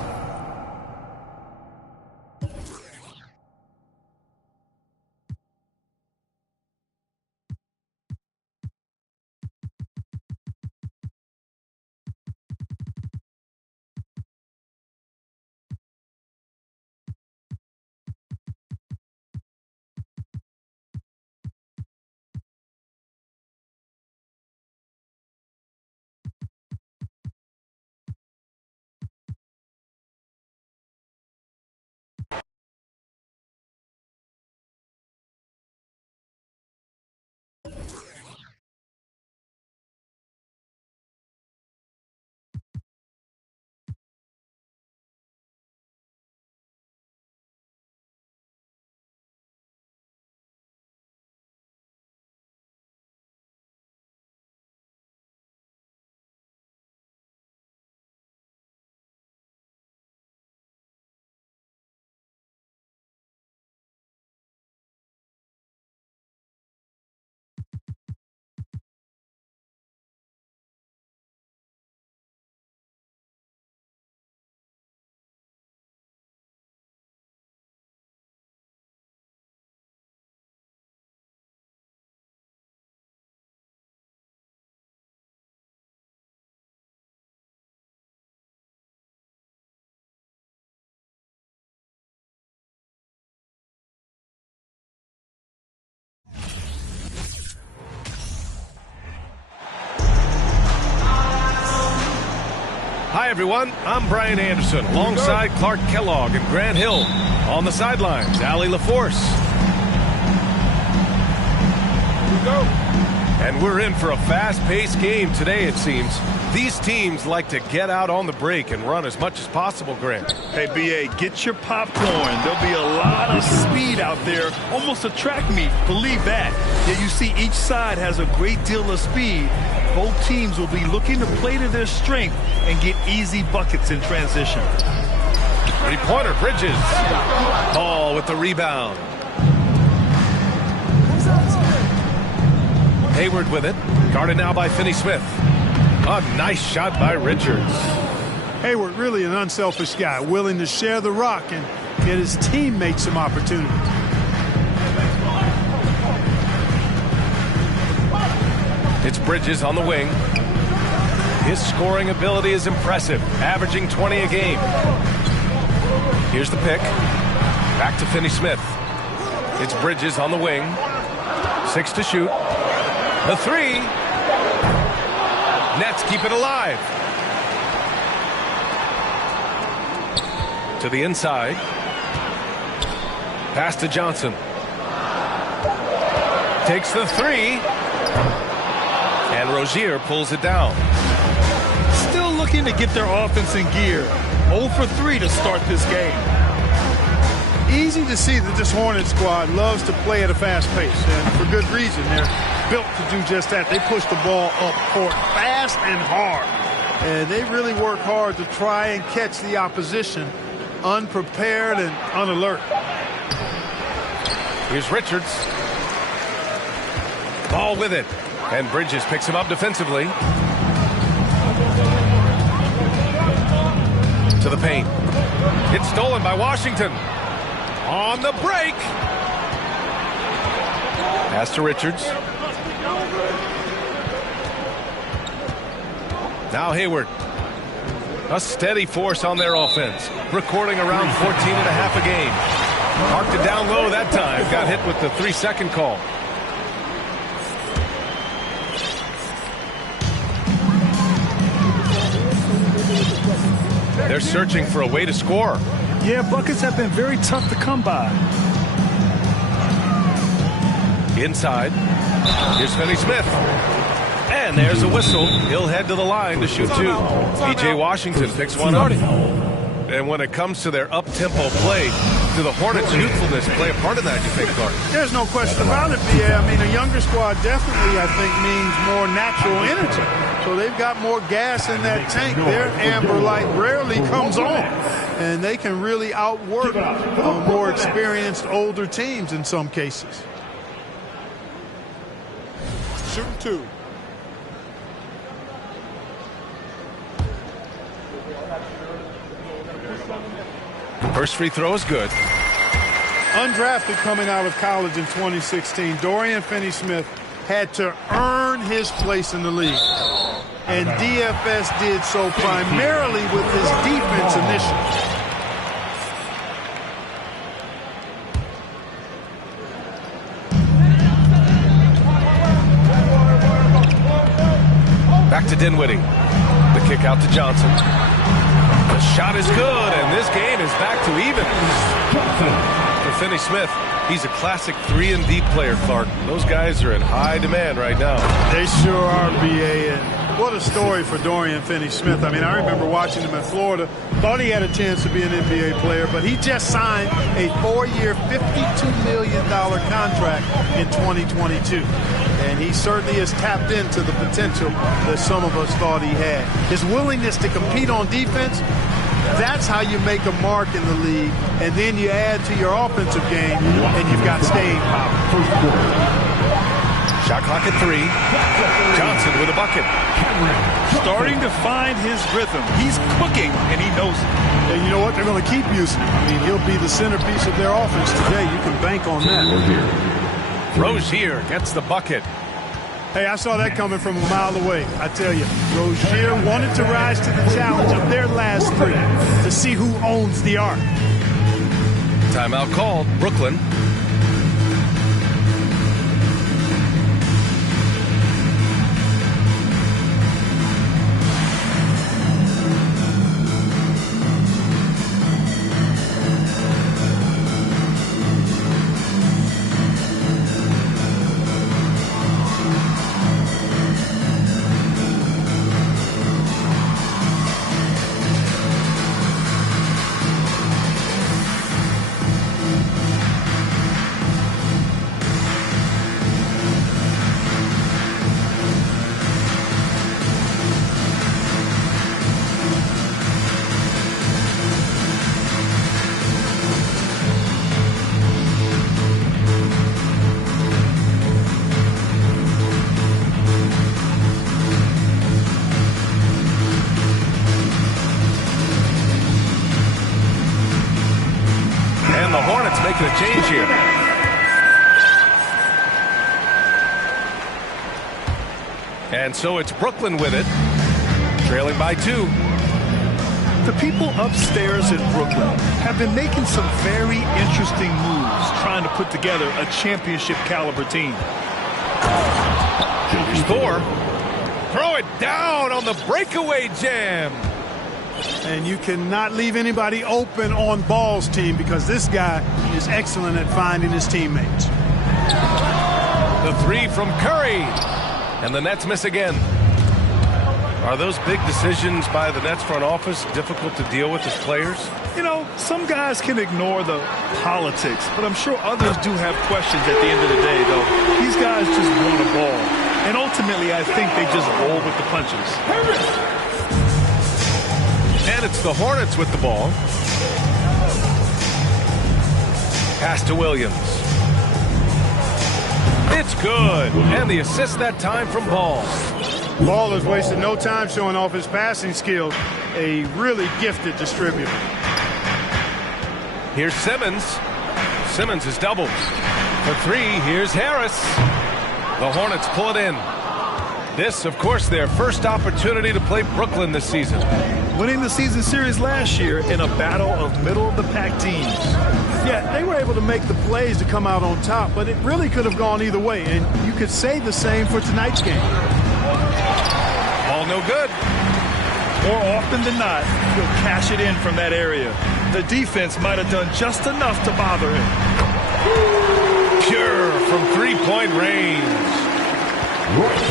Hi, everyone. I'm Brian Anderson alongside Clark Kellogg and Grant Hill. On the sidelines, Allie LaForce. Here we go. And we're in for a fast-paced game today, it seems. These teams like to get out on the break and run as much as possible, Grant. Hey, B.A., get your popcorn. There'll be a lot of speed out there, almost a track meet. Believe that. Yeah, you see each side has a great deal of speed. Both teams will be looking to play to their strength and get easy buckets in transition. Three-pointer, Bridges. Ball with the rebound. Hayward with it. Guarded now by Finney-Smith. A nice shot by Richards. Hayward really an unselfish guy, willing to share the rock and get his teammates some opportunity. It's Bridges on the wing. His scoring ability is impressive, averaging 20 a game. Here's the pick. Back to Finney-Smith. It's Bridges on the wing. 6 to shoot. The 3. Nets keep it alive. To the inside. Pass to Johnson. Takes the 3. And Rozier pulls it down. Still looking to get their offense in gear. 0 for 3 to start this game. Easy to see that this Hornets squad loves to play at a fast pace, and for good reason. They're built to do just that. They push the ball up court fast and hard, and they really work hard to try and catch the opposition unprepared and unalert. Here's Richards. Ball with it, and Bridges picks him up defensively. To the paint. It's stolen by Washington. On the break. Pass to Richards. Now Hayward. A steady force on their offense. Recording around 14.5 a game. Marked it down low that time. Got hit with the 3-second call. They're searching for a way to score. Yeah, buckets have been very tough to come by. Inside. Here's Finney-Smith. And there's a whistle. He'll head to the line to shoot 2. P.J. Washington picks one up. And when it comes to their up-tempo play, do the Hornets' youthfulness play a part of that, you think, Clark? There's no question about it, yeah. I mean, a younger squad definitely, I think, means more natural energy. So they've got more gas in that tank. Their amber light rarely comes on. And they can really outwork more experienced, older teams in some cases. Shooting 2. First free throw is good. Undrafted coming out of college in 2016, Dorian Finney-Smith had to earn his place in the league. And DFS did so primarily with his defense initially. Back to Dinwiddie. The kick out to Johnson. The shot is good, and this game is back to even. For Finney-Smith, he's a classic 3-and-D player, Clark. Those guys are in high demand right now. They sure are, B.A. And what a story for Dorian Finney-Smith. I mean, I remember watching him in Florida. Thought he had a chance to be an NBA player, but he just signed a 4-year, $52 million contract in 2022. And he certainly has tapped into the potential that some of us thought he had. His willingness to compete on defense, that's how you make a mark in the league. And then you add to your offensive game, and you've got staying power. Shot clock at 3. Johnson with a bucket. Starting to find his rhythm. He's cooking, and he knows it. And you know what? They're going to keep using him. I mean, he'll be the centerpiece of their offense today. You can bank on that. Rozier gets the bucket. Hey, I saw that coming from a mile away. I tell you, Rozier wanted to rise to the challenge of their last 3 to see who owns the arc. Timeout called. Brooklyn. making a change here. And so it's Brooklyn with it, trailing by 2. The people upstairs in Brooklyn have been making some very interesting moves trying to put together a championship caliber team. Here's Thor. Throw it down on the breakaway jam. And you cannot leave anybody open on Ball's team because this guy is excellent at finding his teammates. The 3 from Curry. And the Nets miss again. Are those big decisions by the Nets front office difficult to deal with as players? You know, some guys can ignore the politics, but I'm sure others do have questions at the end of the day, though. These guys just want a ball. And ultimately, I think they just roll with the punches. And it's the Hornets with the ball. Pass to Williams. It's good. And the assist that time from Ball. Ball has wasted no time showing off his passing skills. A really gifted distributor. Here's Simmons. Simmons is doubled. For 3, here's Harris. The Hornets pull it in. This, of course, their first opportunity to play Brooklyn this season. Winning the season series last year in a battle of middle-of-the-pack teams. Yeah, they were able to make the plays to come out on top, but it really could have gone either way, and you could say the same for tonight's game. Ball no good. More often than not, he'll cash it in from that area. The defense might have done just enough to bother him. Pure from 3-point range.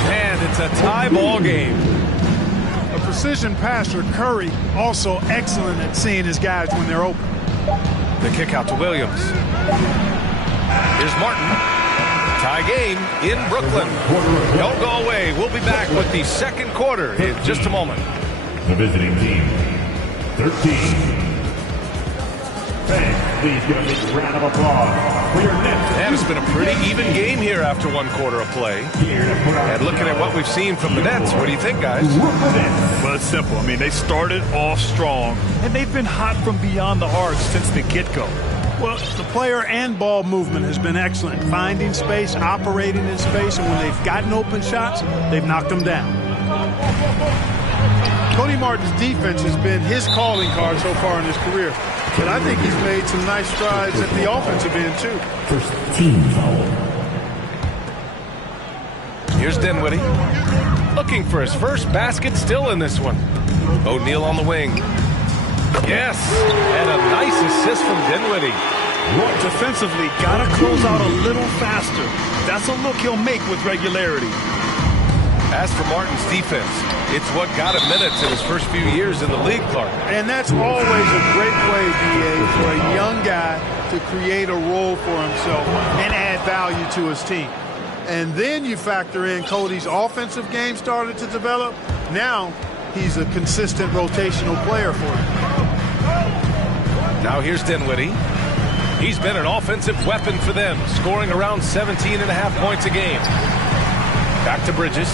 And it's a tie ball game. A precision passer, Curry, also excellent at seeing his guys when they're open. The kick out to Williams. Here's Martin. Tie game in Brooklyn. Don't go away. We'll be back with the second quarter in just a moment. The visiting team, 13. Fans, please give a big round of applause for your Nets. And it's been a pretty even game here after 1 quarter of play. And looking at what we've seen from the Nets, what do you think, guys? Well, it's simple. I mean, they started off strong, and they've been hot from beyond the arc since the get-go. Well, the player and ball movement has been excellent. Finding space, operating in space, and when they've gotten open shots, they've knocked them down. Cody Martin's defense has been his calling card so far in his career. But I think he's made some nice strides at the offensive end, too. First team foul. Here's Dinwiddie. Looking for his first basket still in this one. O'Neal on the wing. Yes, and a nice assist from Dinwiddie. Defensively, got to close out a little faster. That's a look he'll make with regularity. As for Martin's defense, it's what got him minutes in his first few years in the league, Clark. And that's always a great way, DA, for a young guy to create a role for himself and add value to his team. And then you factor in Cody's offensive game started to develop. Now he's a consistent rotational player for him. Now here's Dinwiddie. He's been an offensive weapon for them, scoring around 17.5 points a game. Back to Bridges.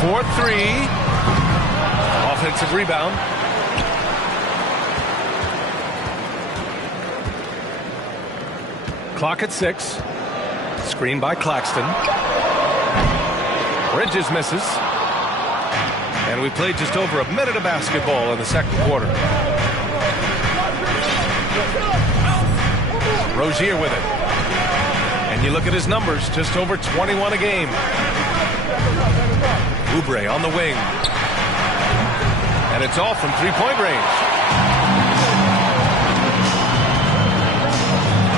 4-3. Offensive rebound. Clock at 6. Screen by Claxton. Bridges misses. And we played just over a minute of basketball in the second quarter. Rozier with it. And you look at his numbers, just over 21 a game. Oubre on the wing. And it's all from three-point range.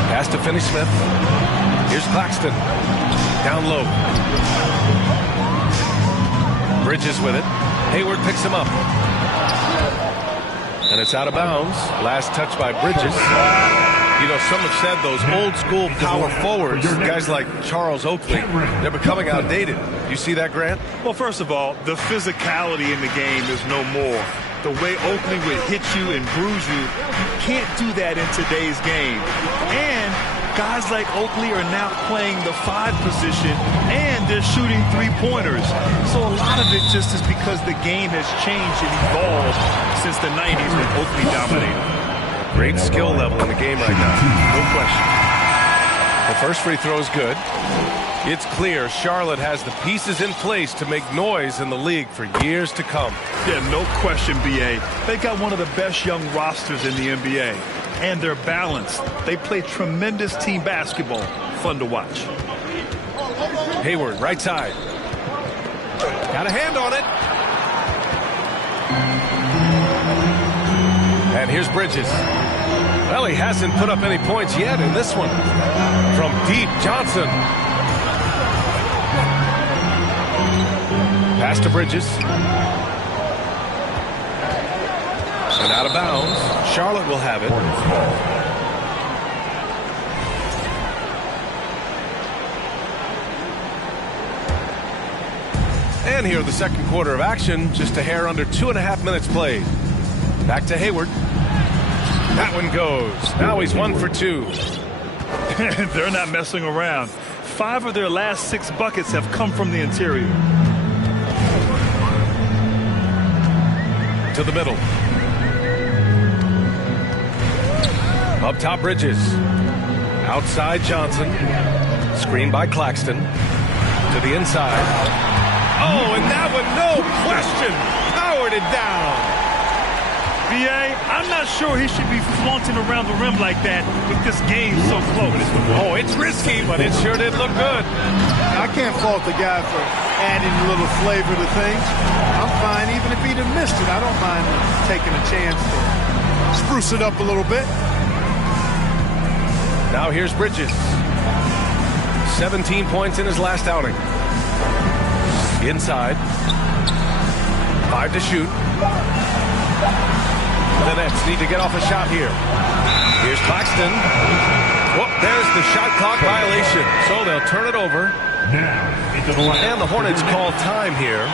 Pass to Finney-Smith. Here's Claxton. Down low. Bridges with it. Hayward picks him up. And it's out of bounds. Last touch by Bridges. You know, some have said those old-school power forwards, guys like Charles Oakley, they're becoming outdated. You see that, Grant? Well, first of all, the physicality in the game is no more. The way Oakley would hit you and bruise you, you can't do that in today's game. And guys like Oakley are now playing the 5 position, and they're shooting 3-pointers. So a lot lot of it just is because the game has changed and evolved since the 90s when Oakley dominated. Great skill level in the game right now. No question. The first free throw is good. It's clear Charlotte has the pieces in place to make noise in the league for years to come. Yeah, no question, B.A. They got one of the best young rosters in the NBA. And they're balanced. They play tremendous team basketball. Fun to watch. Hayward, right side. Got a hand on it. And here's Bridges. Well, he hasn't put up any points yet in this one. From deep, Johnson. Pass to Bridges. And out of bounds. Charlotte will have it. And here the second quarter of action. Just a hair under 2.5 minutes played. Back to Hayward. That one goes. Now he's 1 for 2. They're not messing around. 5 of their last 6 buckets have come from the interior. To the middle. Up top, Bridges. Outside, Johnson. Screen by Claxton. To the inside. Oh, and that one, no question, powered it down. B.A., I'm not sure he should be flaunting around the rim like that with this game so close. Oh, it's risky, but it sure did look good. I can't fault the guy for adding a little flavor to things. I'm fine even if he'd have missed it. I don't mind taking a chance to spruce it up a little bit. Now here's Bridges. 17 points in his last outing. Inside. 5 to shoot. The Nets need to get off a shot here. Here's Claxton. Whoop, there's the shot clock violation. So they'll turn it over. And the Hornets call time here.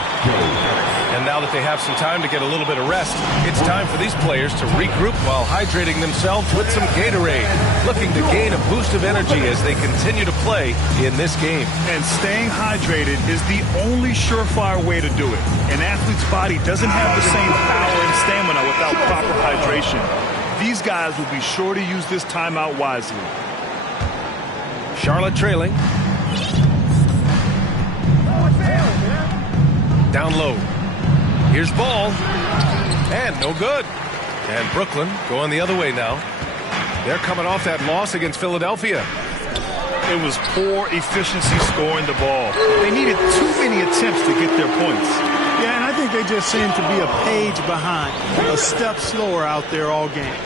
And now that they have some time to get a little bit of rest, it's time for these players to regroup while hydrating themselves with some Gatorade, looking to gain a boost of energy as they continue to play in this game. And staying hydrated is the only surefire way to do it. An athlete's body doesn't have the same power and stamina without proper hydration. These guys will be sure to use this timeout wisely. Charlotte trailing. Down low. Here's Ball. And no good. And Brooklyn going the other way now. They're coming off that loss against Philadelphia. It was poor efficiency scoring the ball. They needed too many attempts to get their points. Yeah, and I think they just seem to be a page behind, a step slower out there all game.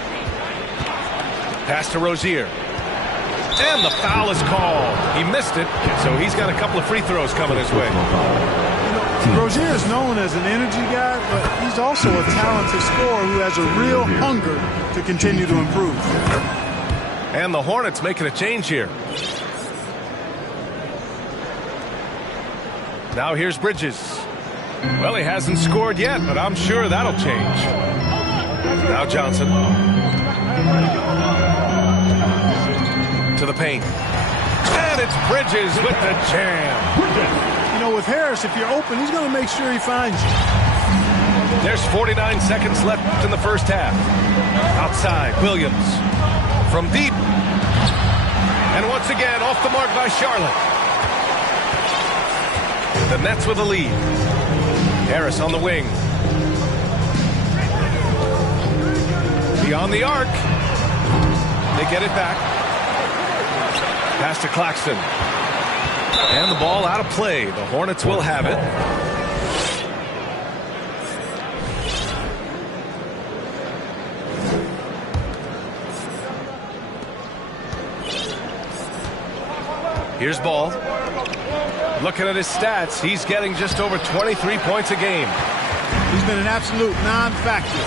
Pass to Rozier. And the foul is called. He missed it, so he's got a couple of free throws coming his way. Rozier is known as an energy guy, but he's also a talented scorer who has a real hunger to continue to improve. And the Hornets making a change here. Now here's Bridges. Well, he hasn't scored yet, but I'm sure that'll change. Now Johnson. To the paint. And it's Bridges with the jam. You know, with Harris, if you're open, he's going to make sure he finds you. There's 49 seconds left in the first half. Outside, Williams. From deep. And once again, off the mark by Charlotte. The Nets with a lead. Harris on the wing. Beyond the arc. They get it back. Pass to Claxton. And the ball out of play. The Hornets will have it. Here's Ball. Looking at his stats, he's getting just over 23 points a game. He's been an absolute non-factor.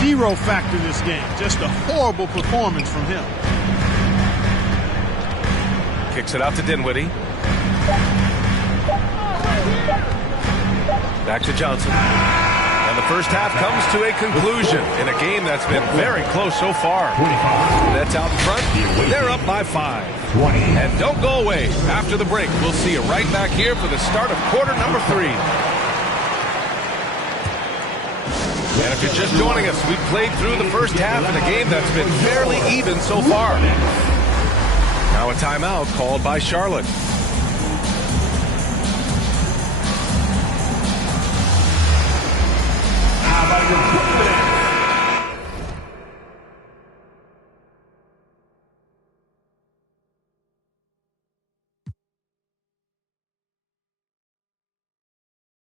Zero factor this game. Just a horrible performance from him. Kicks it out to Dinwiddie. Back to Johnson. And the first half comes to a conclusion in a game that's been very close so far. Nets out in front. They're up by 5. And don't go away. After the break, we'll see you right back here for the start of quarter number 3. If you're just joining us, we've played through the first half in a game that's been fairly even so far. Now a timeout called by Charlotte. How about your Brooklyn?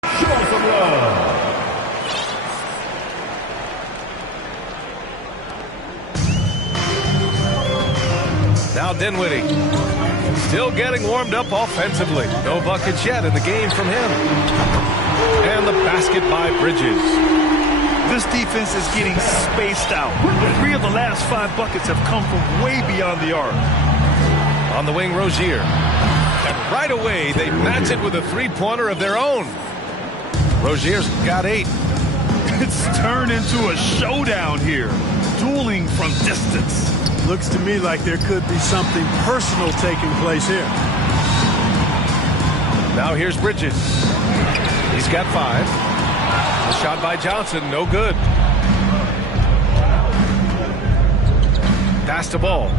Show some love. Now Dinwiddie, still getting warmed up offensively. No buckets yet in the game from him. And the basket by Bridges. This defense is getting spaced out. 3 of the last 5 buckets have come from way beyond the arc. On the wing, Rozier. And right away, they match it with a three-pointer of their own. Rozier's got 8. It's turned into a showdown here. Dueling from distance. Looks to me like there could be something personal taking place here. Now here's Bridges. He's got 5. The shot by Johnson, no good. Pass the ball.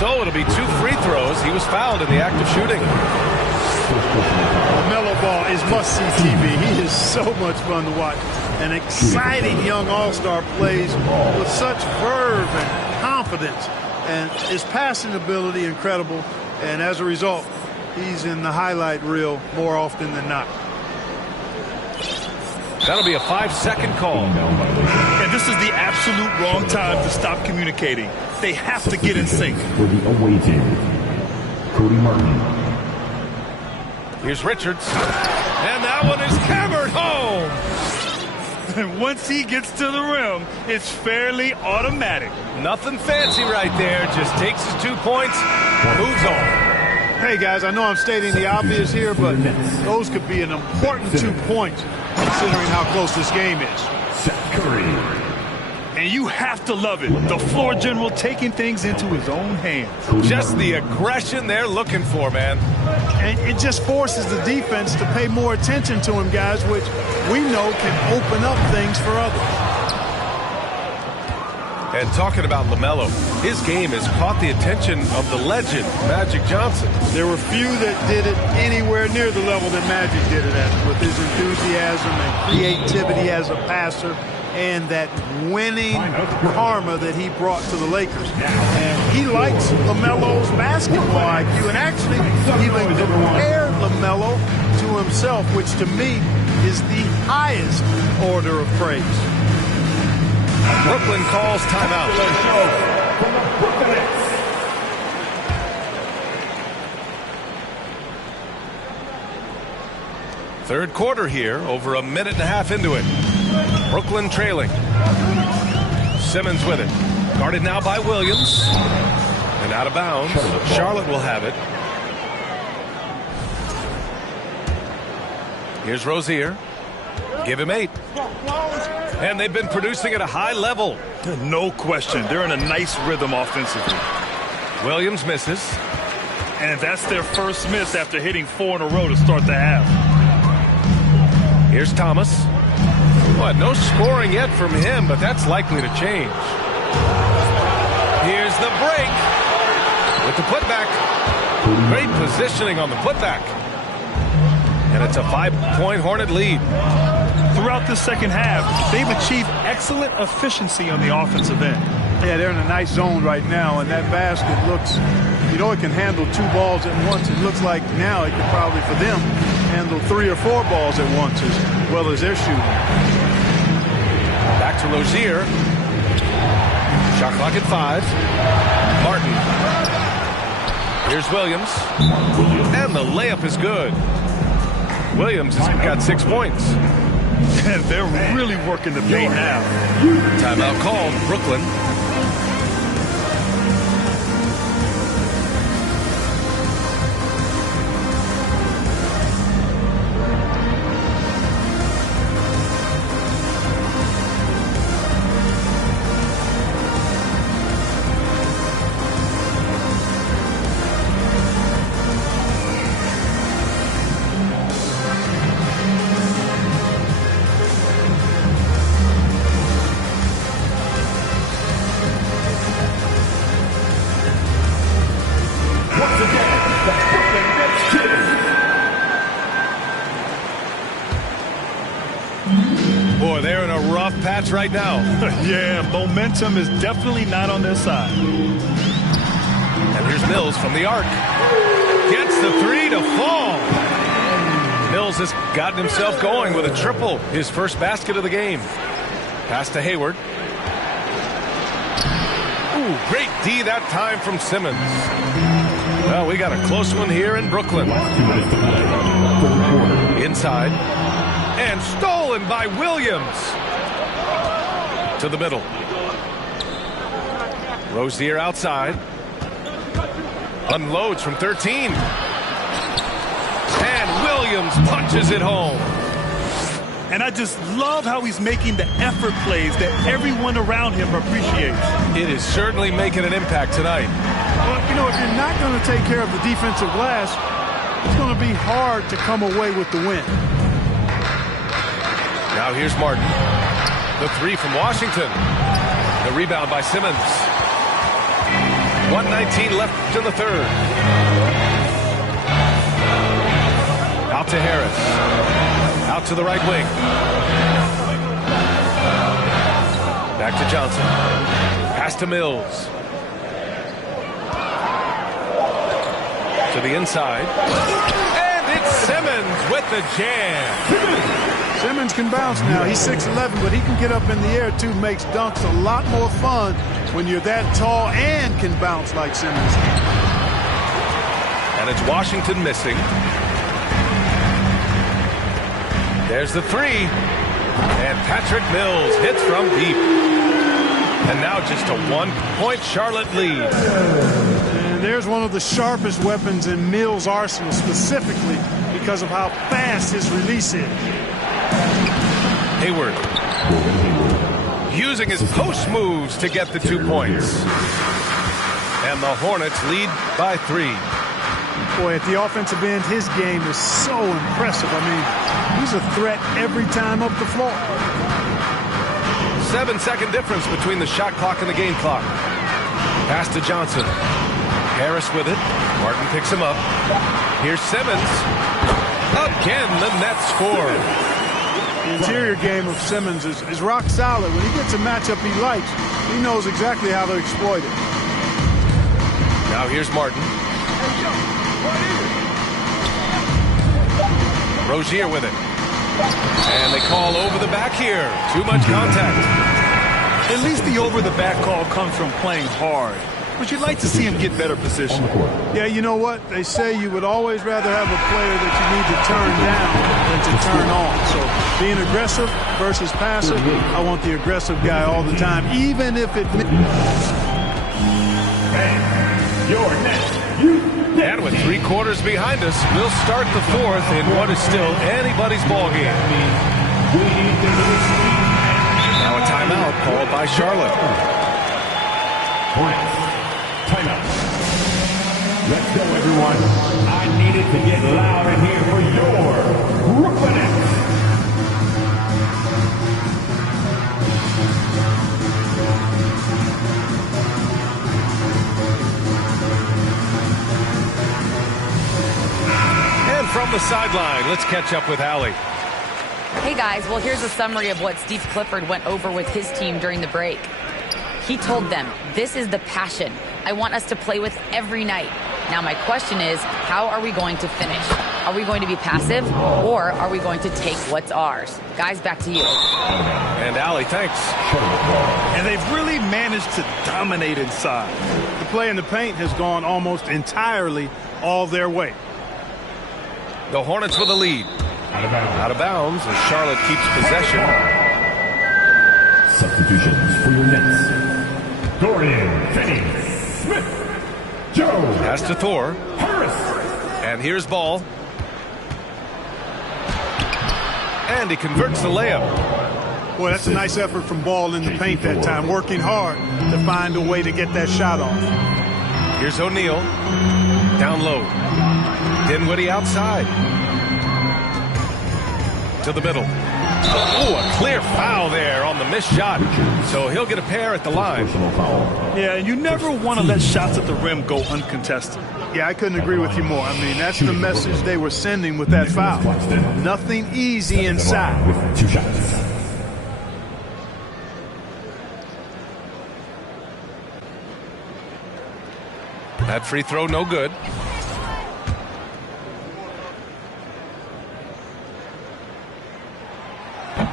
So it'll be 2 free throws. He was fouled in the act of shooting. LaMelo Ball is must-see TV. He is so much fun to watch. An exciting young all-star, plays with such verve and confidence. And his passing ability incredible. And as a result, he's in the highlight reel more often than not. That'll be a 5-second call. And this is the absolute wrong time to stop communicating. They have to get in sync. For the away team, Cody Martin. Here's Richards. And that one is hammered home. And once he gets to the rim, it's fairly automatic. Nothing fancy right there. Just takes his 2 points, moves on. Hey, guys, I know I'm stating the obvious here, but those could be an important 2 points considering how close this game is. Seth Curry. And you have to love it. The floor general taking things into his own hands. Just the aggression they're looking for, man. And it just forces the defense to pay more attention to him, guys, which we know can open up things for others. And talking about LaMelo, his game has caught the attention of the legend, Magic Johnson. There were few that did it anywhere near the level that Magic did it at, with his enthusiasm and creativity as a passer and that winning karma that he brought to the Lakers. And he likes LaMelo's basketball IQ, and actually even compared LaMelo to himself, which to me is the highest order of praise. Brooklyn calls timeout. Third quarter here, over a minute and a half into it. Brooklyn trailing. Simmons with it. Guarded now by Williams. And out of bounds. Charlotte will have it. Here's Rozier. Give him 8. And they've been producing at a high level. No question. They're in a nice rhythm offensively. Williams misses. And that's their first miss after hitting 4 in a row to start the half. Here's Thomas. Well, no scoring yet from him, but that's likely to change. Here's the break with the putback. Great positioning on the putback. And it's a 5-point Hornet lead. Throughout the second half, they've achieved excellent efficiency on the offensive end. Yeah, they're in a nice zone right now, and that basket looks, you know, it can handle 2 balls at once. It looks like now it could probably, for them, handle 3 or 4 balls at once as well as they're shooting. Back to Rozier. Shot clock at 5. Martin. Here's Williams. And the layup is good. Williams has got 6 points. And they're really working the paint now. Timeout called, Brooklyn. patch right now. Yeah, momentum is definitely not on their side. And here's Mills from the arc. Gets the three to fall. Mills has gotten himself going with a triple, his first basket of the game. Pass to Hayward. Ooh, great D that time from Simmons. Well, we got a close one here in Brooklyn. Inside. And stolen by Williams. To the middle. Rozier outside. Unloads from 13. And Williams punches it home. And I just love how he's making the effort plays that everyone around him appreciates. It is certainly making an impact tonight. Well, you know, if you're not going to take care of the defensive glass, it's going to be hard to come away with the win. Now here's Martin. The three from Washington. The rebound by Simmons. 1:19 left in the third. Out to Harris. Out to the right wing. Back to Johnson. Pass to Mills. To the inside. And it's Simmons with the jam. Simmons can bounce now. He's 6'11", but he can get up in the air too. Makes dunks a lot more fun when you're that tall and can bounce like Simmons. And it's Washington missing. There's the three. And Patrick Mills hits from deep. And now just a 1-point Charlotte lead. And there's one of the sharpest weapons in Mills' arsenal, specifically because of how fast his release is. Hayward using his post moves to get the 2 points. And the Hornets lead by 3. Boy, at the offensive end, his game is so impressive. I mean, he's a threat every time up the floor. 7-second difference between the shot clock and the game clock. Pass to Johnson. Harris with it. Martin picks him up. Here's Simmons. Again, the Nets score. The interior game of Simmons is rock solid. When he gets a matchup he likes, he knows exactly how to exploit it. Now here's Martin. Rozier with it. And they call over the back here. Too much contact. At least the over-the-back call comes from playing hard. But you'd like to see him get better position. Yeah, you know what? They say you would always rather have a player that you need to turn down than to turn on. So being aggressive versus passive, I want the aggressive guy all the time, even if it... Your next. And with 3 quarters behind us, we'll start the fourth in what is still anybody's ball game. Now a timeout called by Charlotte. Timeout. Let's go, everyone. I need it to get loud in here for your Brooklyn Nets. From the sideline, let's catch up with Allie. Hey guys, well here's a summary of what Steve Clifford went over with his team during the break. He told them, this is the passion I want us to play with every night. Now my question is, how are we going to finish? Are we going to be passive, or are we going to take what's ours? Guys, back to you. And Allie, thanks. And they've really managed to dominate inside. The play in the paint has gone almost entirely all their way. The Hornets with a lead. Out of bounds as Charlotte keeps possession. Substitutions for your Nets. Dorian Finney-Smith. Joe. Pass to Thor. Harris. And here's Ball. And he converts the layup. Boy, that's a nice effort from Ball in the paint that time, working hard to find a way to get that shot off. Here's O'Neal. Down low. Dinwiddie outside. To the middle. Oh, a clear foul there on the missed shot. So he'll get a pair at the line. Yeah, and you never want to let shots at the rim go uncontested. Yeah, I couldn't agree with you more. I mean, that's the message they were sending with that foul. Nothing easy inside. With 2 shots. That free throw no good.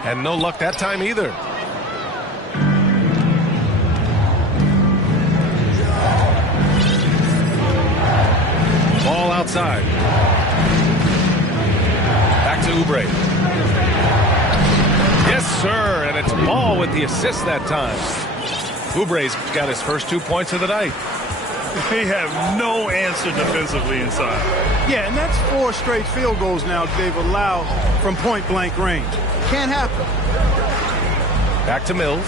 And no luck that time either. Ball outside. Back to Oubre. Yes, sir, and it's Ball with the assist that time. Oubre's got his first 2 points of the night. They have no answer defensively inside. Yeah, and that's 4 straight field goals now they've allowed from point-blank range. Can't happen. Back to Mills.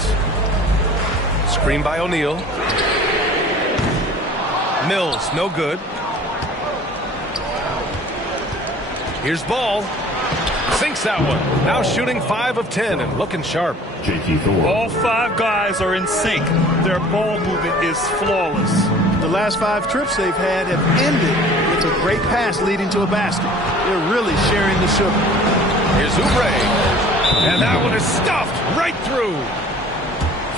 Screen by O'Neal. Mills, no good. Here's Ball. Sinks that one. Now shooting 5 of 10 and looking sharp. All 5 guys are in sync. Their ball movement is flawless. The last 5 trips they've had have ended with a great pass leading to a basket. They're really sharing the sugar. Here's Oubre. And that one is stuffed right through.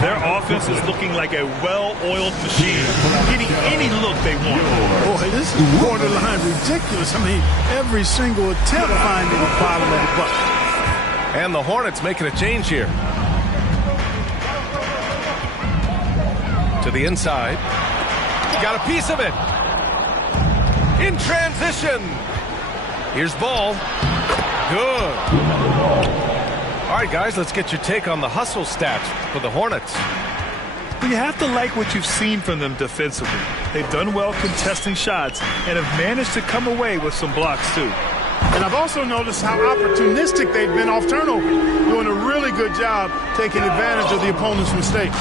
Their offense is looking like a well-oiled machine, getting any look they want. Boy, this is borderline ridiculous. I mean, every single attempt finding the bottom of the bucket. And the Hornets making a change here. To the inside. Got a piece of it. In transition. Here's Ball. Good. All right, guys, let's get your take on the hustle stats for the Hornets. You have to like what you've seen from them defensively. They've done well contesting shots and have managed to come away with some blocks, too. And I've also noticed how opportunistic they've been off turnover, doing a really good job taking advantage of the opponent's mistakes.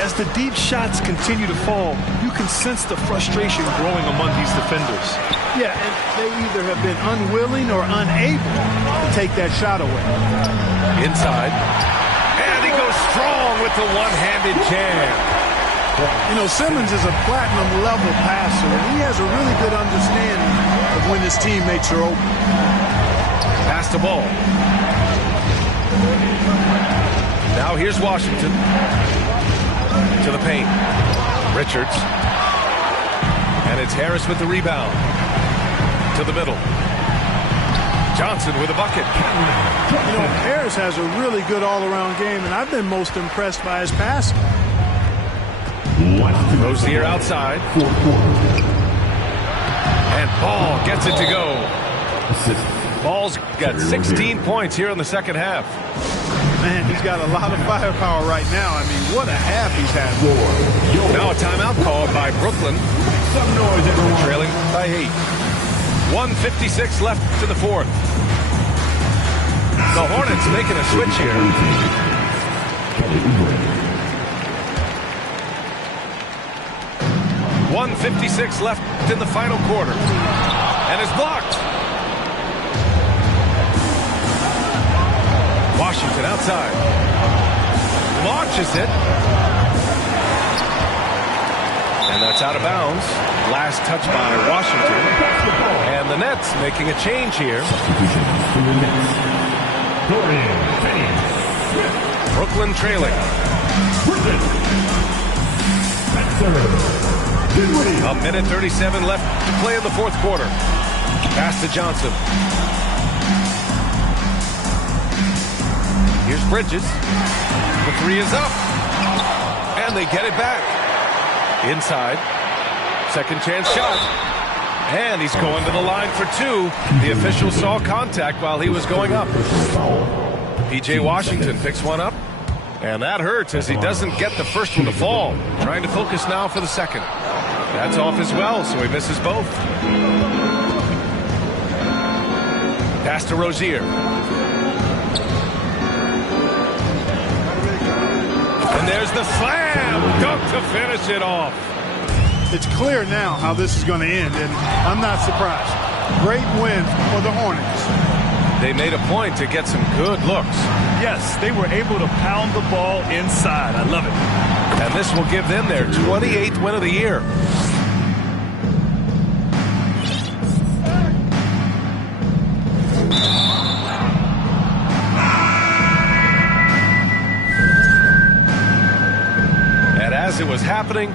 As the deep shots continue to fall, you can sense the frustration growing among these defenders. Yeah, and they either have been unwilling or unable to take that shot away. Inside. And he goes strong with the one-handed jam. You know, Simmons is a platinum-level passer, and he has a really good understanding of when his teammates are open. Pass the ball. Now here's Washington. To the paint. Richards. And it's Harris with the rebound. To the middle. Johnson with a bucket. You know, Harris has a really good all-around game, and I've been most impressed by his passing. Rozier outside. And Ball gets it to go. Ball's got 16 points here in the second half. Man, he's got a lot of firepower right now. I mean, what a half he's had. Now a timeout called by Brooklyn. Trailing by 8. 1:56 left to the fourth. The Hornets making a switch here. 1:56 left in the final quarter. And is blocked. Washington outside. Launches it. And that's out of bounds. Last touch by Washington. And the Nets making a change here. Brooklyn trailing. A minute 37 left to play in the fourth quarter. Pass to Johnson. Here's Bridges. The three is up. And they get it back. Inside. Second chance shot. And he's going to the line for 2. The official saw contact while he was going up. P.J. Washington picks one up. And that hurts as he doesn't get the first one to fall. Trying to focus now for the second. That's off as well, so he misses both. Pass to Rozier. And there's the slam dunk to finish it off. It's clear now how this is going to end, and I'm not surprised. Great win for the Hornets. They made a point to get some good looks. Yes, they were able to pound the ball inside. I love it. And this will give them their 28th win of the year. And as it was happening,